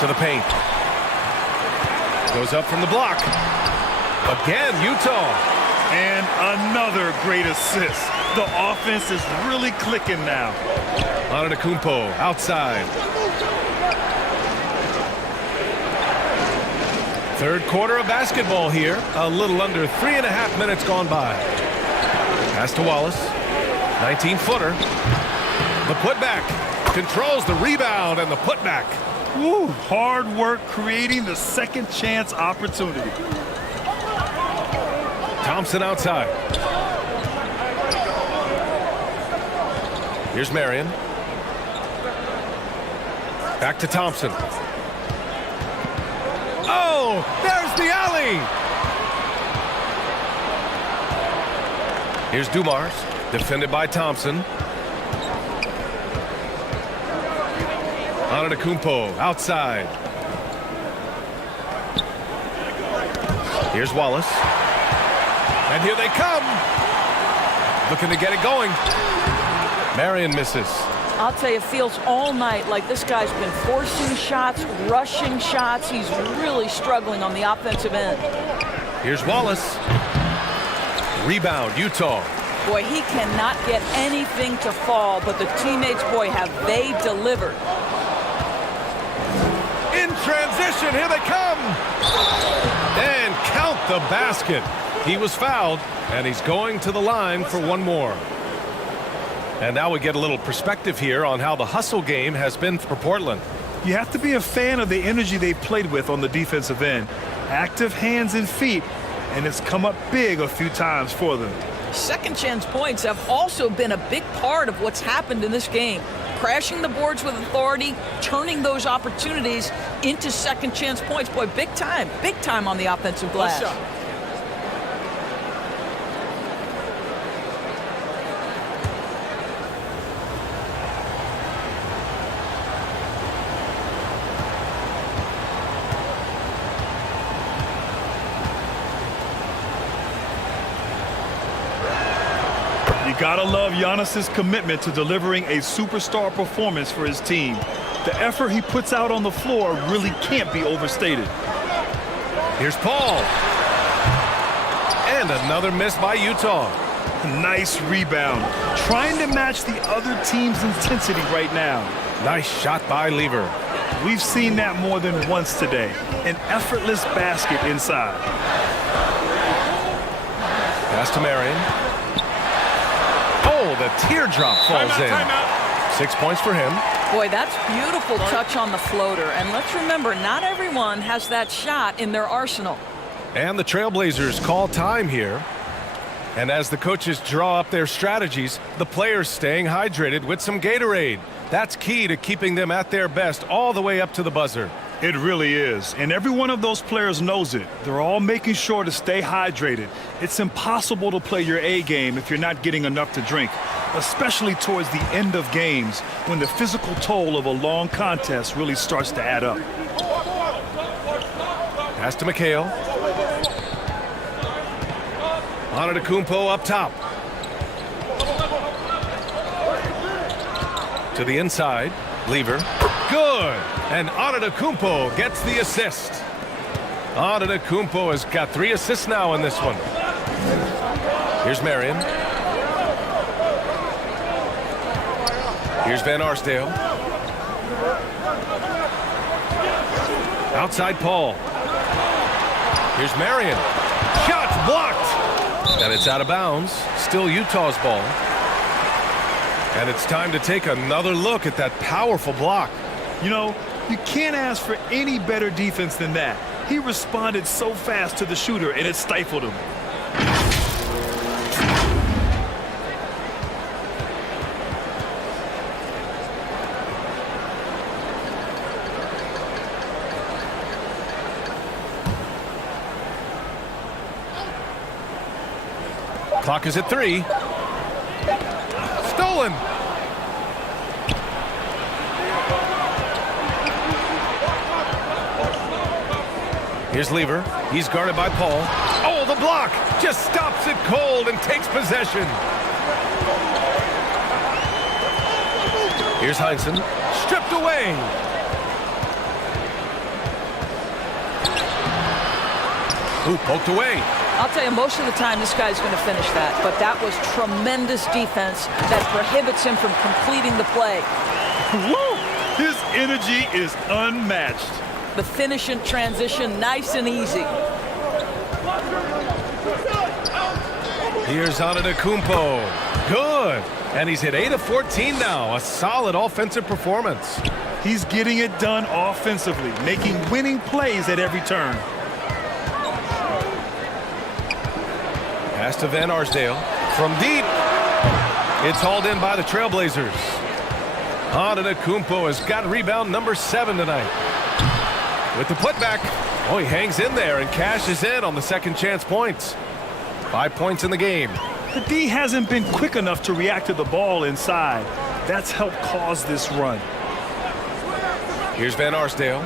To the paint. Goes up from the block. Again, Utah. And another great assist. The offense is really clicking now. Antetokounmpo outside. Third quarter of basketball here. A little under 3.5 minutes gone by. Pass to Wallace. 19-footer. The putback. Controls the rebound and the putback. Woo, hard work creating the second chance opportunity. Thompson outside. Here's Marion. Back to Thompson. Oh, there's the alley. Here's Dumars, defended by Thompson. Antetokounmpo outside. Here's Wallace. And here they come. Looking to get it going. Marion misses. I'll tell you, it feels all night like this guy's been forcing shots, rushing shots. He's really struggling on the offensive end. Here's Wallace. Rebound, Utah. Boy, he cannot get anything to fall, but the teammates, boy, have they delivered. In transition, here they come. And count the basket. He was fouled, and he's going to the line for one more. And now we get a little perspective here on how the hustle game has been for Portland. You have to be a fan of the energy they played with on the defensive end. Active hands and feet, and it's come up big a few times for them. Second chance points have also been a big part of what's happened in this game. Crashing the boards with authority, turning those opportunities into second chance points. Boy, big time on the offensive glass. You gotta love Giannis's commitment to delivering a superstar performance for his team. The effort he puts out on the floor really can't be overstated. Here's Paul. And another miss by Utah. Nice rebound. Trying to match the other team's intensity right now. Nice shot by Lever. We've seen that more than once today. An effortless basket inside. Pass to Marion. Oh, the teardrop falls in. 6 points for him. Boy, that's beautiful touch on the floater. And let's remember, not everyone has that shot in their arsenal. And the Trailblazers call time here. And as the coaches draw up their strategies, the players staying hydrated with some Gatorade. That's key to keeping them at their best all the way up to the buzzer. It really is. And every one of those players knows it. They're all making sure to stay hydrated. It's impossible to play your A game if you're not getting enough to drink, especially towards the end of games when the physical toll of a long contest really starts to add up. Pass to McHale. Antetokounmpo up top. To the inside. Lever. Good. And Antetokounmpo gets the assist. Antetokounmpo has got 3 assists now in this one. Here's Marion. Here's Van Arsdale. Outside Paul. Here's Marion. Shots blocked. And it's out of bounds. Still Utah's ball. And it's time to take another look at that powerful block. You know, you can't ask for any better defense than that. He responded so fast to the shooter, and it stifled him. Clock is at 3. Stolen. Here's Lever. He's guarded by Paul. Oh, the block! Just stops it cold and takes possession. Here's Heinsohn. Stripped away. Ooh, poked away. I'll tell you, most of the time this guy's going to finish that, but that was tremendous defense that prohibits him from completing the play. Woo! His energy is unmatched. The finish in transition, nice and easy. Here's Antetokounmpo. Good. And he's hit 8 of 14 now. A solid offensive performance. He's getting it done offensively, making winning plays at every turn. Pass to Van Arsdale. From deep. It's hauled in by the Trailblazers. Antetokounmpo has got rebound number 7 tonight. With the putback. Oh, he hangs in there and cashes in on the second chance points. 5 points in the game. The D hasn't been quick enough to react to the ball inside. That's helped cause this run. Here's Van Arsdale.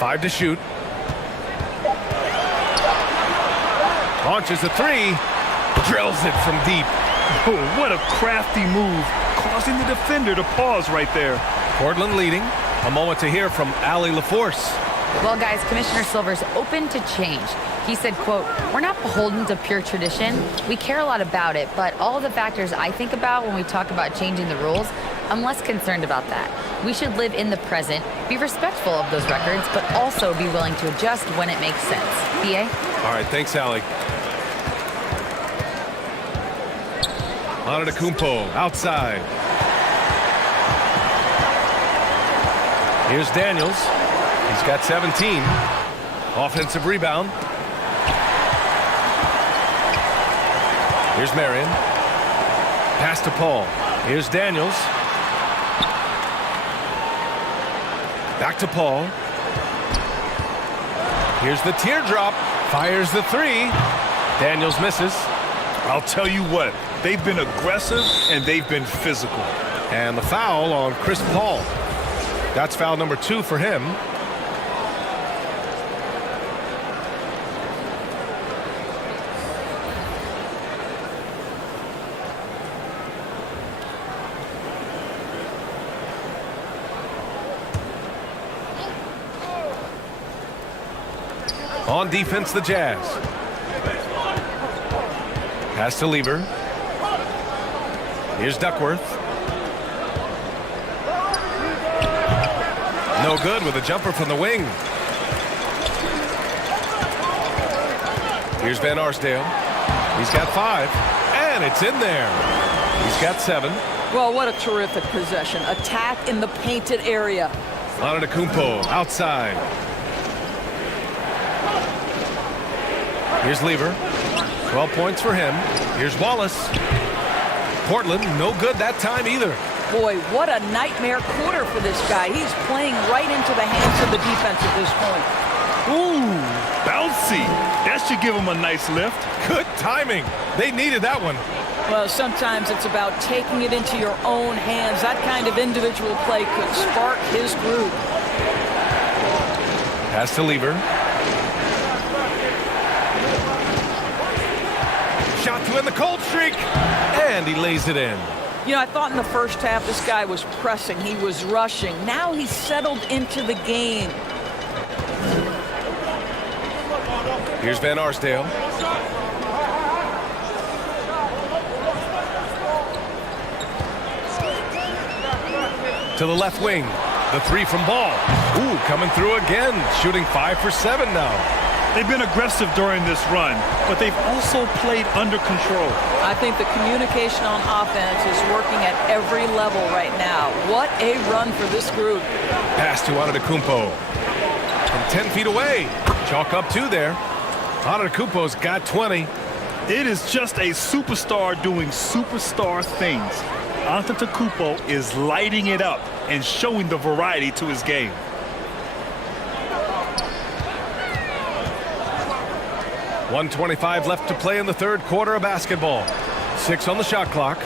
Five to shoot. Launches a 3. Drills it from deep. Oh, what a crafty move, causing the defender to pause right there. Portland leading. A moment to hear from Allie LaForce. Well, guys, Commissioner Silver's open to change. He said, quote, "We're not beholden to pure tradition. We care a lot about it, but all of the factors I think about when we talk about changing the rules, I'm less concerned about that. We should live in the present, be respectful of those records, but also be willing to adjust when it makes sense." B.A.? All right, thanks, Allie. Antetokounmpo outside. Here's Daniels. He's got 17. Offensive rebound. Here's Marion. Pass to Paul. Here's Daniels. Back to Paul. Here's the teardrop. Fires the 3. Daniels misses. I'll tell you what, they've been aggressive and they've been physical. And the foul on Chris Paul. That's foul number 2 for him. On defense, the Jazz. Pass to Lever. Here's Duckworth. No good with a jumper from the wing. Here's Van Arsdale. He's got 5. And it's in there. He's got 7. Well, what a terrific possession. Attack in the painted area. Antetokounmpo outside. Here's Lever. 12 points for him. Here's Wallace. Portland, no good that time either. Boy, what a nightmare quarter for this guy. He's playing right into the hands of the defense at this point. Ooh, bouncy. That should give him a nice lift. Good timing. They needed that one. Well, sometimes it's about taking it into your own hands. That kind of individual play could spark his group. Pass to Lever. Shot to end the cold streak. And he lays it in. You know, I thought in the first half this guy was pressing. He was rushing. Now he's settled into the game. Here's Van Arsdale. To the left wing. The 3 from Ball. Ooh, coming through again. Shooting 5 for 7 now. They've been aggressive during this run, but they've also played under control. I think the communication on offense is working at every level right now. What a run for this group. Pass to Antetokounmpo. From 10 feet away. Chalk up 2 there. Antetokounmpo's got 20. It is just a superstar doing superstar things. Antetokounmpo is lighting it up and showing the variety to his game. .125 left to play in the third quarter of basketball. 6 on the shot clock.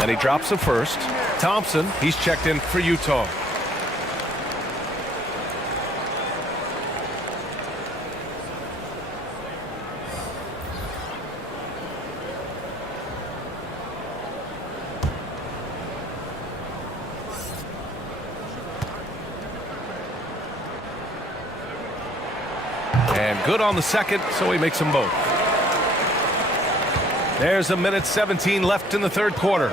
And he drops the first. Thompson, he's checked in for Utah. And good on the second, so he makes them both. There's 1:17 left in the third quarter.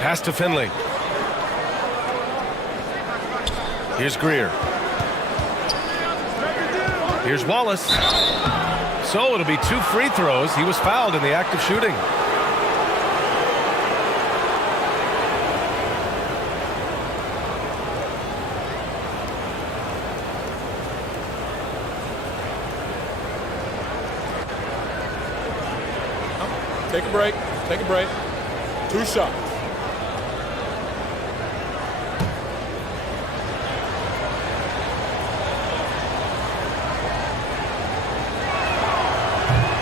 Pass to Finley. Here's Greer. Here's Wallace. So it'll be 2 free throws. He was fouled in the act of shooting. Take a break. Take a break. 2 shots.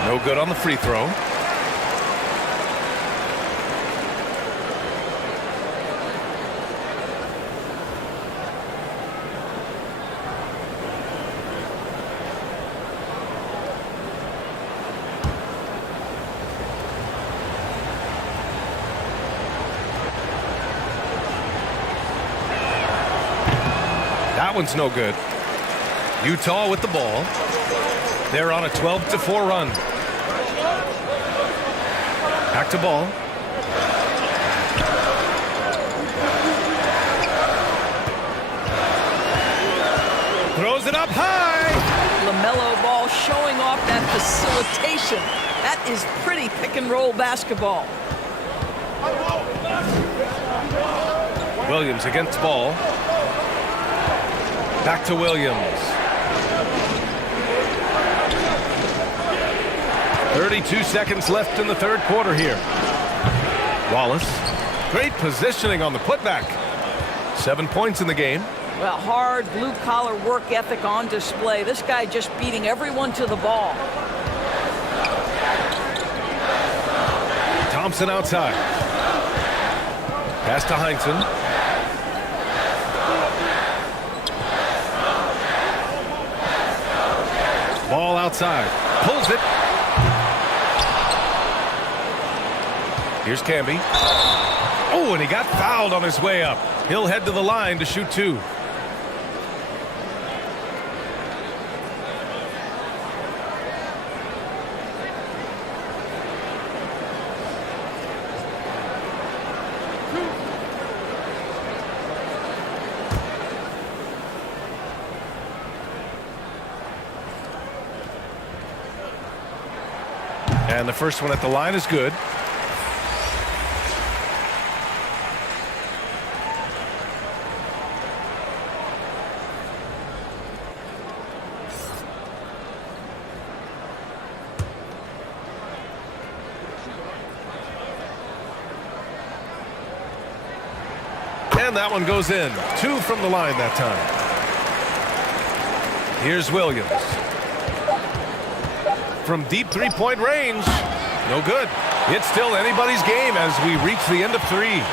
No good on the free throw. That one's no good. Utah with the ball. They're on a 12-4 run. Back to ball. Throws it up high. LaMelo Ball showing off that facilitation. That is pretty pick and roll basketball. Williams against ball. Back to Williams. 32 seconds left in the third quarter here. Wallace. Great positioning on the putback. 7 points in the game. Well, hard blue-collar work ethic on display. This guy just beating everyone to the ball. Thompson outside. Pass to Heinsohn. Ball outside. Pulls it. Here's Camby. Oh, and he got fouled on his way up. He'll head to the line to shoot 2. And the first one at the line is good. And that one goes in. 2 from the line that time. Here's Williams. From deep three-point range. No good. It's still anybody's game as we reach the end of 3.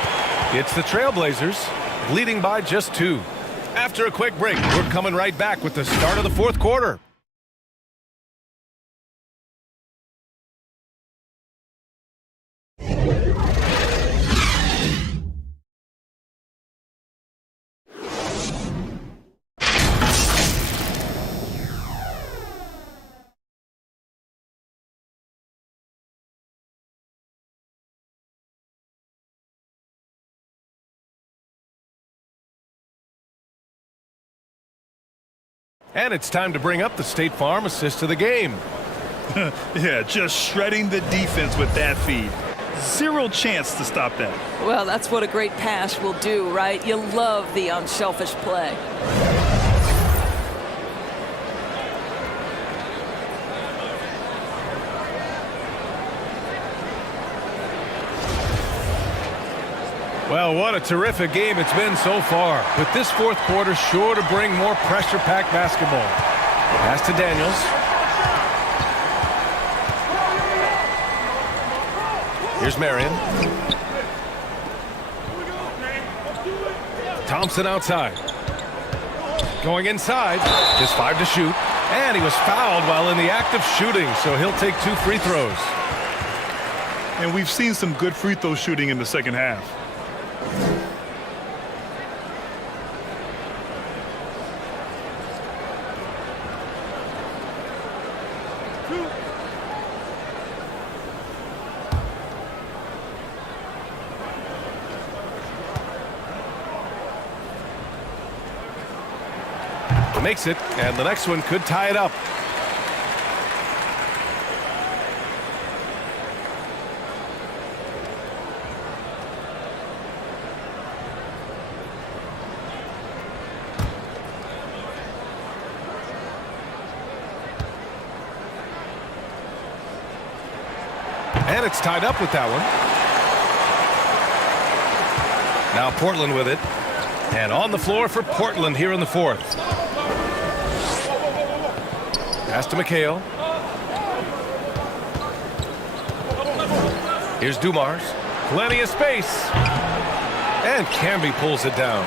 It's the Trailblazers leading by just 2. After a quick break, we're coming right back with the start of the fourth quarter. And it's time to bring up the State Farm assist of the game. Yeah, just shredding the defense with that feed. Zero chance to stop that. Well, that's what a great pass will do, right? You love the unselfish play. Well, what a terrific game it's been so far. But this fourth quarter sure to bring more pressure-packed basketball. Pass to Daniels. Here's Marion. Thompson outside. Going inside. Just 5 to shoot. And he was fouled while in the act of shooting, so he'll take 2 free throws. And we've seen some good free throw shooting in the second half. Makes it, and the next one could tie it up. And it's tied up with that one. Now Portland with it. And on the floor for Portland here in the fourth. Pass to McHale. Here's Dumars. Plenty of space. And Camby pulls it down.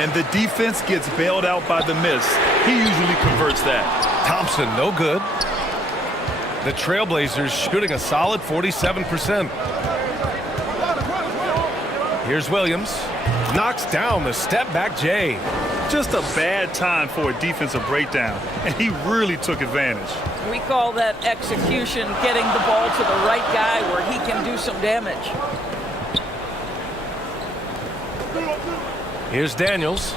And the defense gets bailed out by the miss. He usually converts that. Thompson, no good. The Trailblazers shooting a solid 47%. Here's Williams. Knocks down the step-back J. Just a bad time for a defensive breakdown, and he really took advantage. We call that execution, getting the ball to the right guy where he can do some damage. Here's Daniels.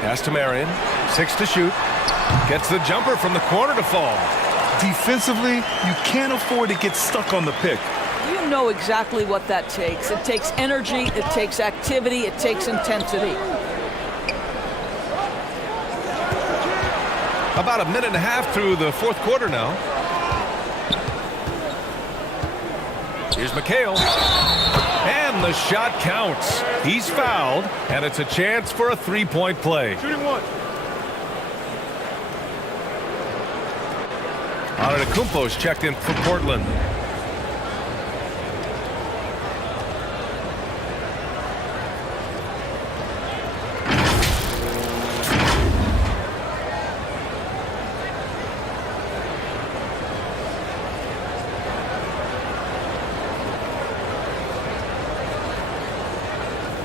Pass to Marion. 6 to shoot. Gets the jumper from the corner to fall. Defensively, you can't afford to get stuck on the pick. You know exactly what that takes. It takes energy, it takes activity, it takes intensity. About a minute and a half through the fourth quarter now. Here's McHale. And the shot counts. He's fouled, and it's a chance for a three-point play. Shooting one. Antetokounmpo's checked in for Portland.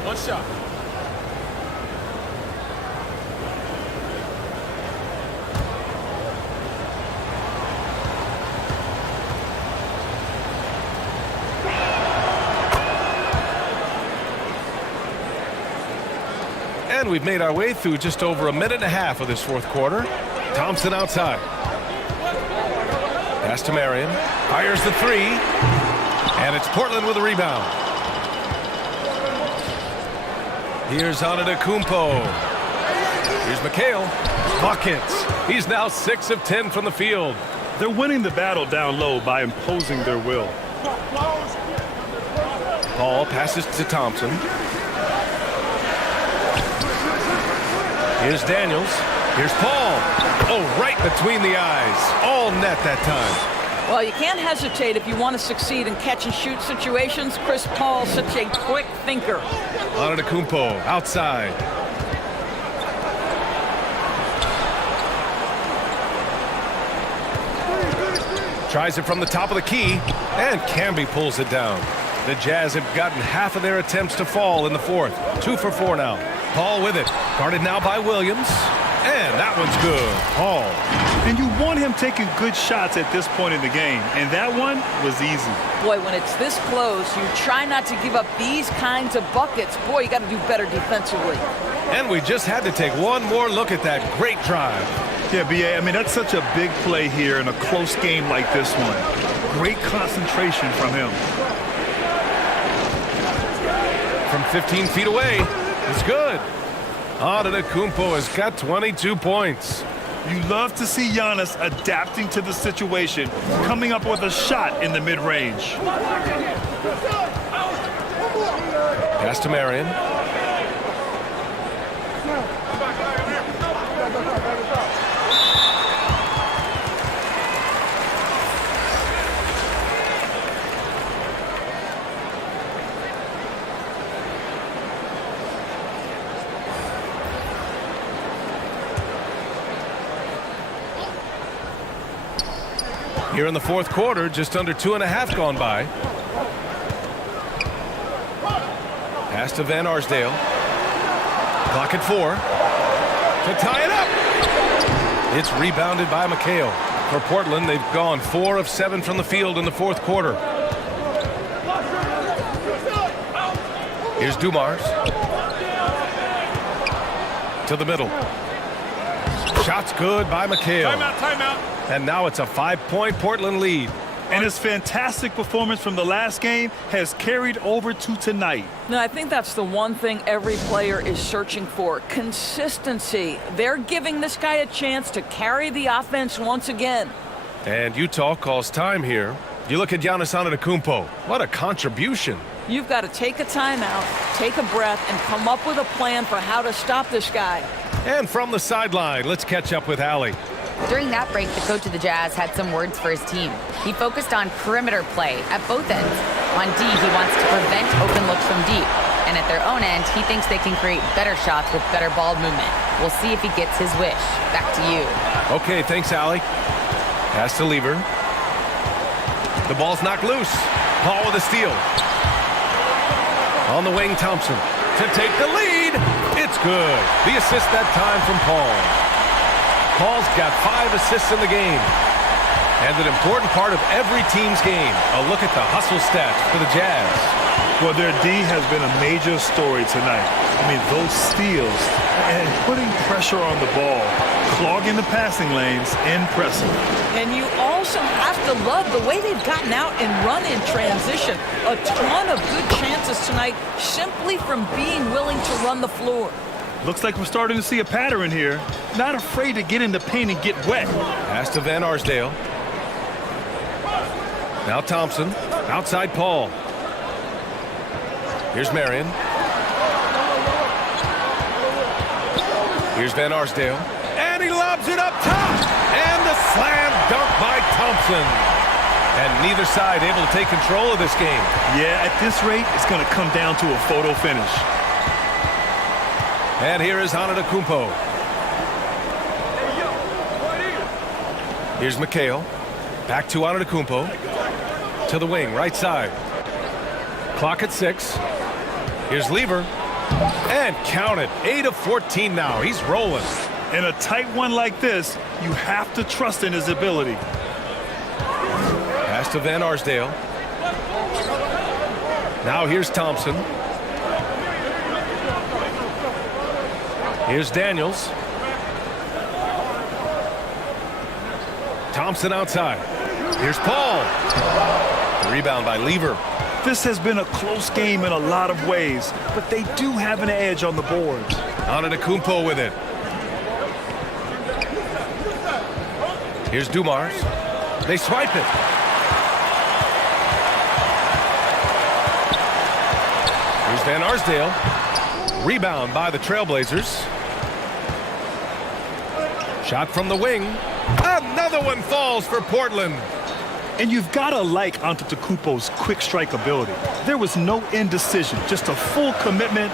One shot. And we've made our way through just over a minute and a half of this fourth quarter. Thompson outside. Pass to Marion. Fires the three. And it's Portland with a rebound. Here's Antetokounmpo. Here's McHale. Buckets. He's now 6 of 10 from the field. They're winning the battle down low by imposing their will. Paul passes to Thompson. Here's Daniels. Here's Paul. Oh, right between the eyes. All net that time. Well, you can't hesitate if you want to succeed in catch-and-shoot situations. Chris Paul's such a quick thinker. Antetokounmpo outside. Tries it from the top of the key, and Camby pulls it down. The Jazz have gotten half of their attempts to fall in the fourth. 2 for 4 now. Paul with it. Guarded now by Williams. And that one's good. Paul. And you want him taking good shots at this point in the game. And that one was easy. Boy, when it's this close, you try not to give up these kinds of buckets. Boy, you got to do better defensively. And we just had to take one more look at that great drive. Yeah, B.A., I mean, that's such a big play here in a close game like this one. Great concentration from him. From 15 feet away, it's good. Antetokounmpo has got 22 points. You love to see Giannis adapting to the situation, coming up with a shot in the mid-range. Pass to Marion. Here in the fourth quarter, just under 2.5 gone by. Pass to Van Arsdale. Clock at 4. To tie it up. It's rebounded by McHale. For Portland, they've gone 4 of 7 from the field in the fourth quarter. Here's Dumars. To the middle. Shot's good by McHale. Timeout. And now it's a 5-point Portland lead. And his fantastic performance from the last game has carried over to tonight. No, I think that's the one thing every player is searching for. Consistency. They're giving this guy a chance to carry the offense once again. And Utah calls time here. You look at Giannis Antetokounmpo. What a contribution. You've got to take a timeout, take a breath, and come up with a plan for how to stop this guy. And from the sideline, let's catch up with Allie. During that break, the coach of the Jazz had some words for his team. He focused on perimeter play at both ends. On D, he wants to prevent open looks from deep. And at their own end, he thinks they can create better shots with better ball movement. We'll see if he gets his wish. Back to you. Okay, thanks, Allie. Pass to Lever. The ball's knocked loose. Paul with a steal. On the wing, Thompson to take the lead. It's good. The assist that time from Paul. Paul's got 5 assists in the game. And an important part of every team's game. A look at the hustle stats for the Jazz. Well, their D has been a major story tonight. I mean, those steals and putting pressure on the ball, clogging the passing lanes, impressive. And you also have to love the way they've gotten out and run in transition. A ton of good chances tonight simply from being willing to run the floor. Looks like we're starting to see a pattern here. Not afraid to get in the paint and get wet. Pass to Van Arsdale. Now Thompson. Outside Paul. Here's Marion. Here's Van Arsdale. And he lobs it up top. And the slam dunk by Thompson. And neither side able to take control of this game. Yeah, at this rate, it's going to come down to a photo finish. And here is Antetokounmpo. Here's McHale. Back to Antetokounmpo. To the wing, right side. Clock at 6. Here's Lever. And count it. 8 of 14 now. He's rolling. In a tight one like this, you have to trust in his ability. Pass to Van Arsdale. Now here's Thompson. Here's Daniels. Thompson outside. Here's Paul. Rebound by Lever. This has been a close game in a lot of ways, but they do have an edge on the boards. Antetokounmpo with it. Here's Dumars. They swipe it. Here's Van Arsdale. Rebound by the Trailblazers. Shot from the wing. Another one falls for Portland. And you've got to like Antetokounmpo's quick strike ability. There was no indecision, just a full commitment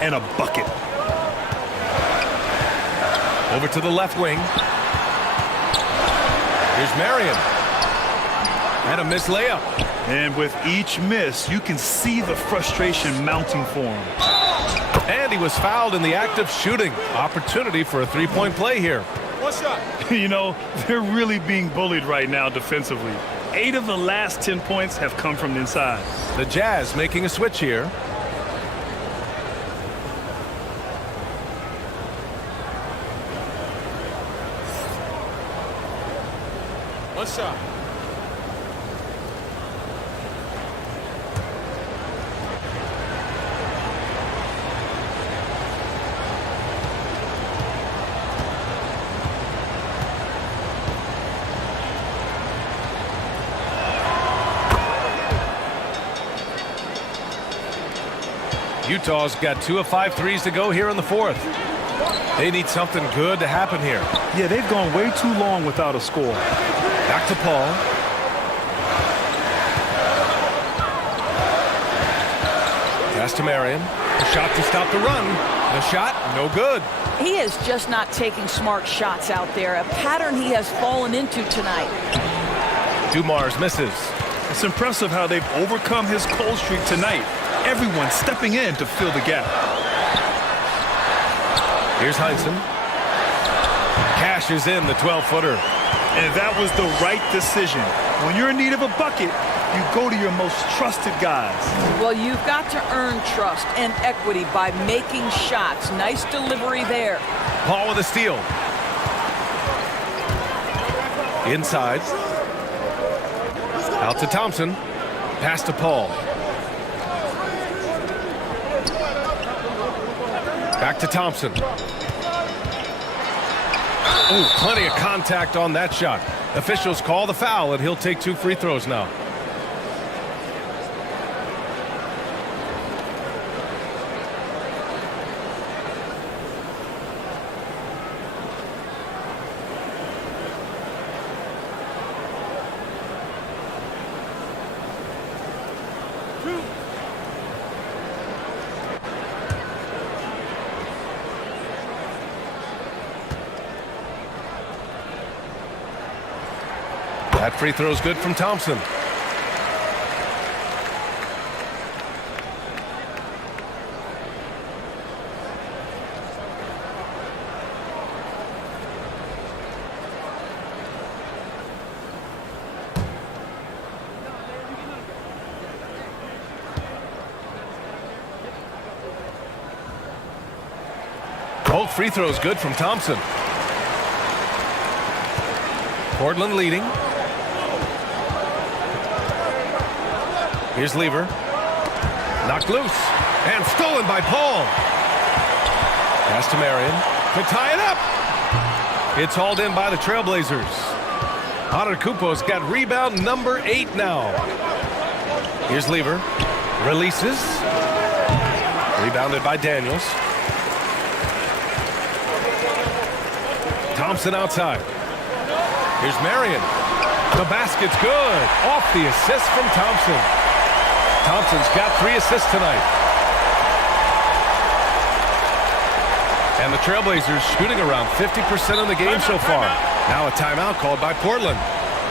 and a bucket. Over to the left wing. Here's Marion. And a missed layup. And with each miss, you can see the frustration mounting for him. And he was fouled in the act of shooting. Opportunity for a three-point play here. One shot. You know, they're really being bullied right now defensively. 8 of the last 10 points have come from the inside. The Jazz making a switch here. One shot. Utah's got 2 of 5 threes to go here in the fourth. They need something good to happen here. Yeah, they've gone way too long without a score. Back to Paul. Pass to Marion. A shot to stop the run. The shot, no good. He is just not taking smart shots out there, a pattern he has fallen into tonight. Dumars misses. It's impressive how they've overcome his cold streak tonight. Everyone stepping in to fill the gap. Here's Heinsohn. Cashes in the 12-footer. And that was the right decision. When you're in need of a bucket, you go to your most trusted guys. Well, you've got to earn trust and equity by making shots. Nice delivery there. Paul with a steal. Inside. Out to Thompson. Pass to Paul. Back to Thompson. Ooh, plenty of contact on that shot. Officials call the foul, and he'll take 2 free throws now. That free throw is good from Thompson. Both free throws good from Thompson. Portland leading. Here's Lever. Knocked loose. And stolen by Paul. Pass to Marion. To tie it up. It's hauled in by the Trailblazers. Antetokounmpo's got rebound number 8 now. Here's Lever. Releases. Rebounded by Daniels. Thompson outside. Here's Marion. The basket's good. Off the assist from Thompson. Thompson's got 3 assists tonight. And the Trailblazers shooting around 50% in the game so far. Now a timeout called by Portland.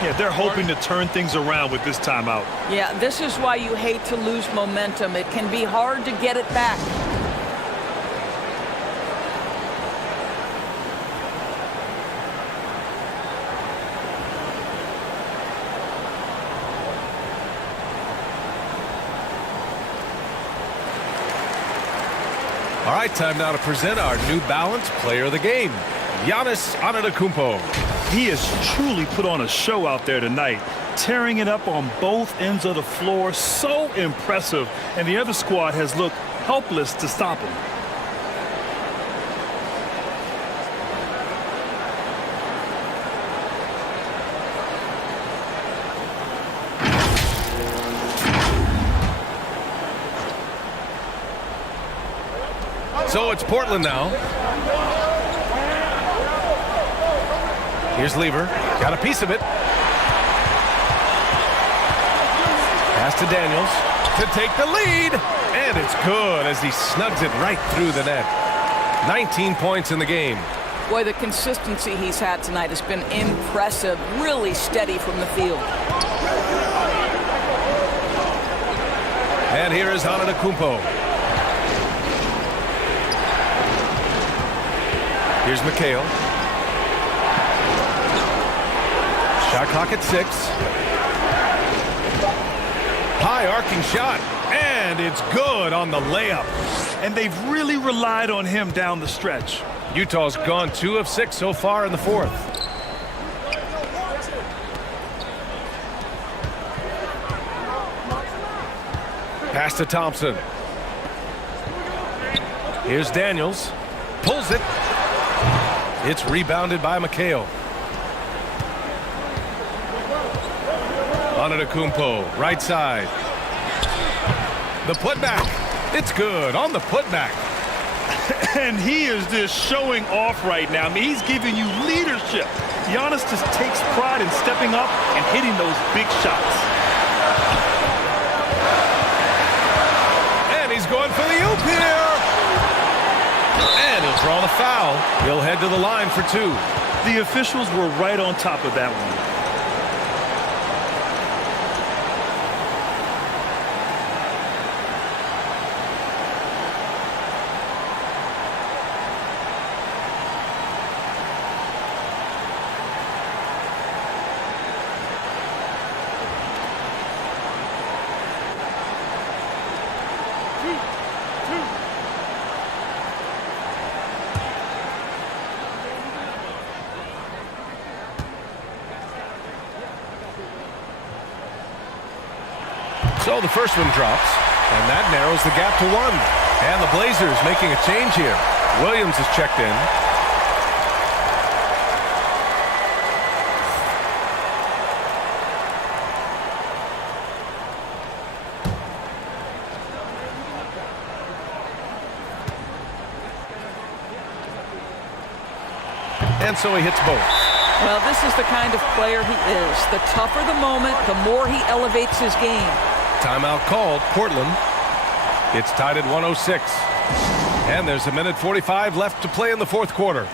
Yeah, they're hoping to turn things around with this timeout. Yeah, this is why you hate to lose momentum. It can be hard to get it back. All right, time now to present our New Balance Player of the Game, Giannis Antetokounmpo. He has truly put on a show out there tonight, tearing it up on both ends of the floor. So impressive, and the other squad has looked helpless to stop him. So it's Portland now. Here's Lever. Got a piece of it. Pass to Daniels to take the lead. And it's good as he snugs it right through the net. 19 points in the game. Boy, the consistency he's had tonight has been impressive. Really steady from the field. And here is Antetokounmpo. Here's McHale. Shot clock at 6. High arcing shot. And it's good on the layup. And they've really relied on him down the stretch. Utah's gone 2 of 6 so far in the fourth. Pass to Thompson. Here's Daniels. Pulls it. It's rebounded by McHale. Antetokounmpo, right side. The putback. It's good on the putback. And he is just showing off right now. I mean, he's giving you leadership. Giannis just takes pride in stepping up and hitting those big shots. And he's going for the oop here. And he'll draw the foul. He'll head to the line for 2. The officials were right on top of that one. So the first one drops, and that narrows the gap to 1. And the Blazers making a change here. Williams is checked in. And so he hits both. Well, this is the kind of player he is. The tougher the moment, the more he elevates his game. Timeout called. Portland. It's tied at 106. And there's a minute 45 left to play in the fourth quarter.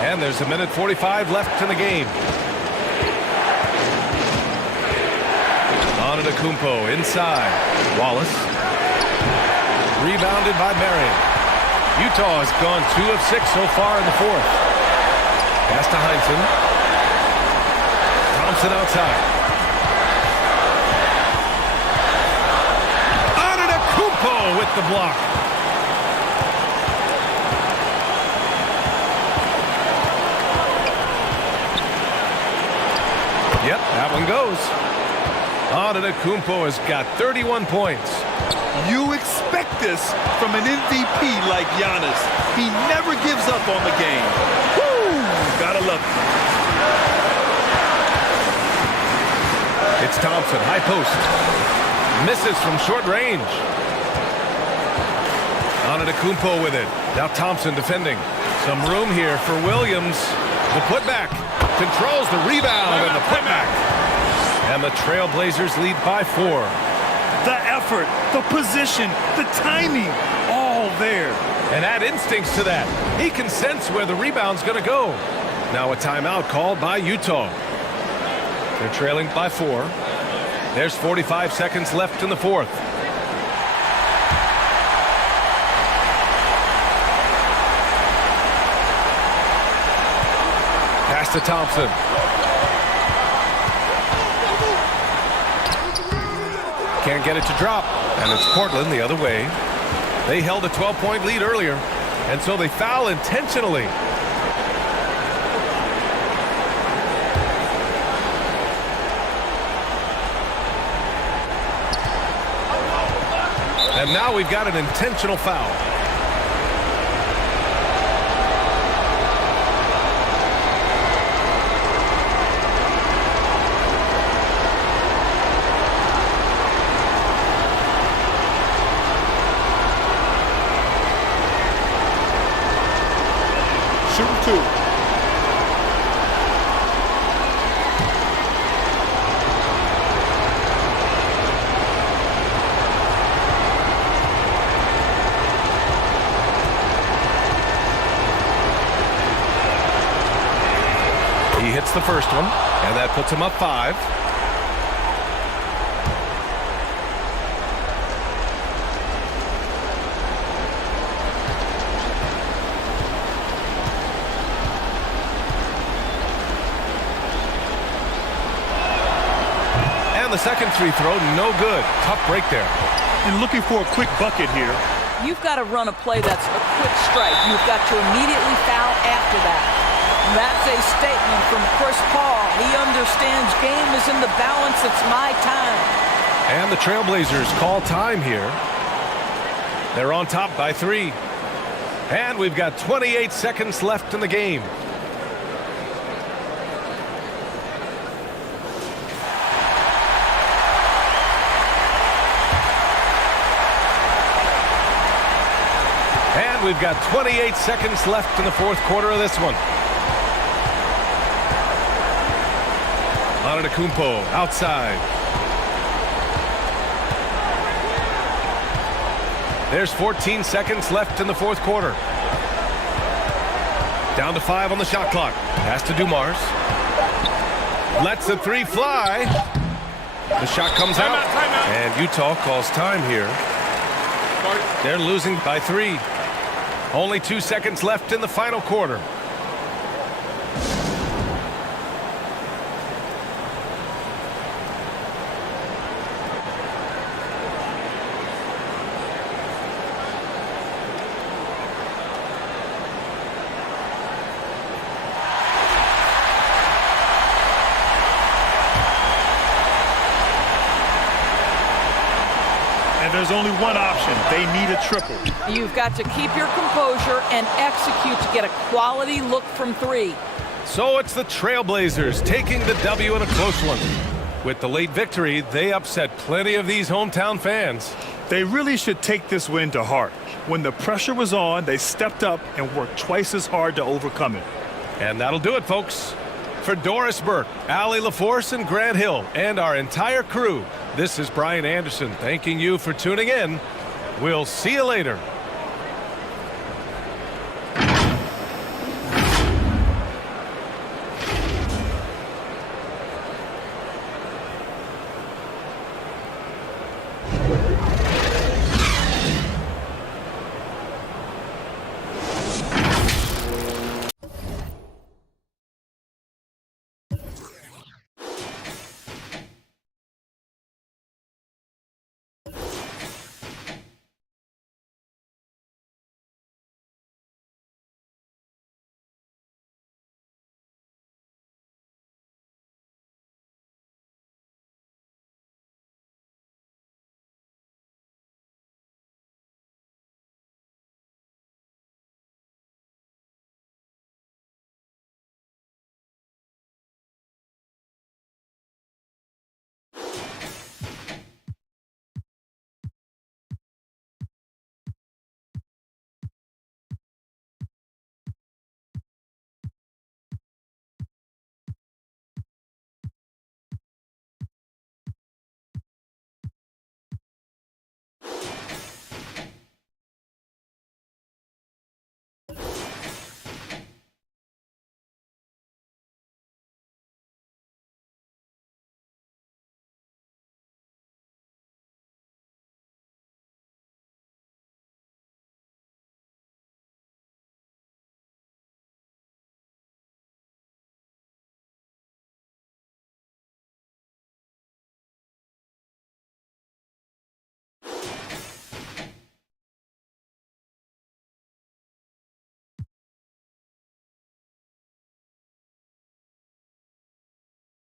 And there's a minute 45 left in the game. Antetokounmpo inside. Wallace. Rebounded by Marion. Utah has gone 2 of 6 so far in the fourth. Pass to Heinsohn. Thompson outside. Antetokounmpo with the block. Yep, that one goes. Antetokounmpo has got 31 points. You expect this from an MVP like Giannis. He never gives up on the game. Woo! Gotta love it. It's Thompson, high post. Misses from short range. Antetokounmpo with it. Now Thompson defending. Some room here for Williams. The putback. Controls the rebound and the putback. And the Trailblazers lead by 4. The effort, the position, the timing, all there. And add instincts to that. He can sense where the rebound's going to go. Now a timeout called by Utah. They're trailing by 4. There's 45 seconds left in the fourth. Pass to Thompson. Can't get it to drop. And it's Portland the other way. They held a 12-point lead earlier, and so they foul intentionally. And now we've got an intentional foul. 2. He hits the first one, and that puts him up 5. And the second free throw, no good. Tough break there. And looking for a quick bucket here. You've got to run a play that's a quick strike. You've got to immediately foul after that. That's a statement from Chris Paul. He understands game is in the balance. It's my time. And the Trailblazers call time here. They're on top by 3. And we've got 28 seconds left in the game. And we've got 28 seconds left in the fourth quarter of this one. Antetokounmpo outside. There's 14 seconds left in the fourth quarter. Down to 5 on the shot clock. Pass to Dumars. Lets the 3 fly. The shot comes out. And Utah calls time here. They're losing by 3. Only 2 seconds left in the final quarter. And there's only one option. They need a triple. You've got to keep your composure and execute to get a quality look from 3. So it's the Trailblazers taking the W in a close one. With the late victory, they upset plenty of these hometown fans. They really should take this win to heart. When the pressure was on, they stepped up and worked twice as hard to overcome it. And that'll do it, folks. For Doris Burke, Allie LaForce, and Grant Hill, and our entire crew, this is Brian Anderson thanking you for tuning in. We'll see you later.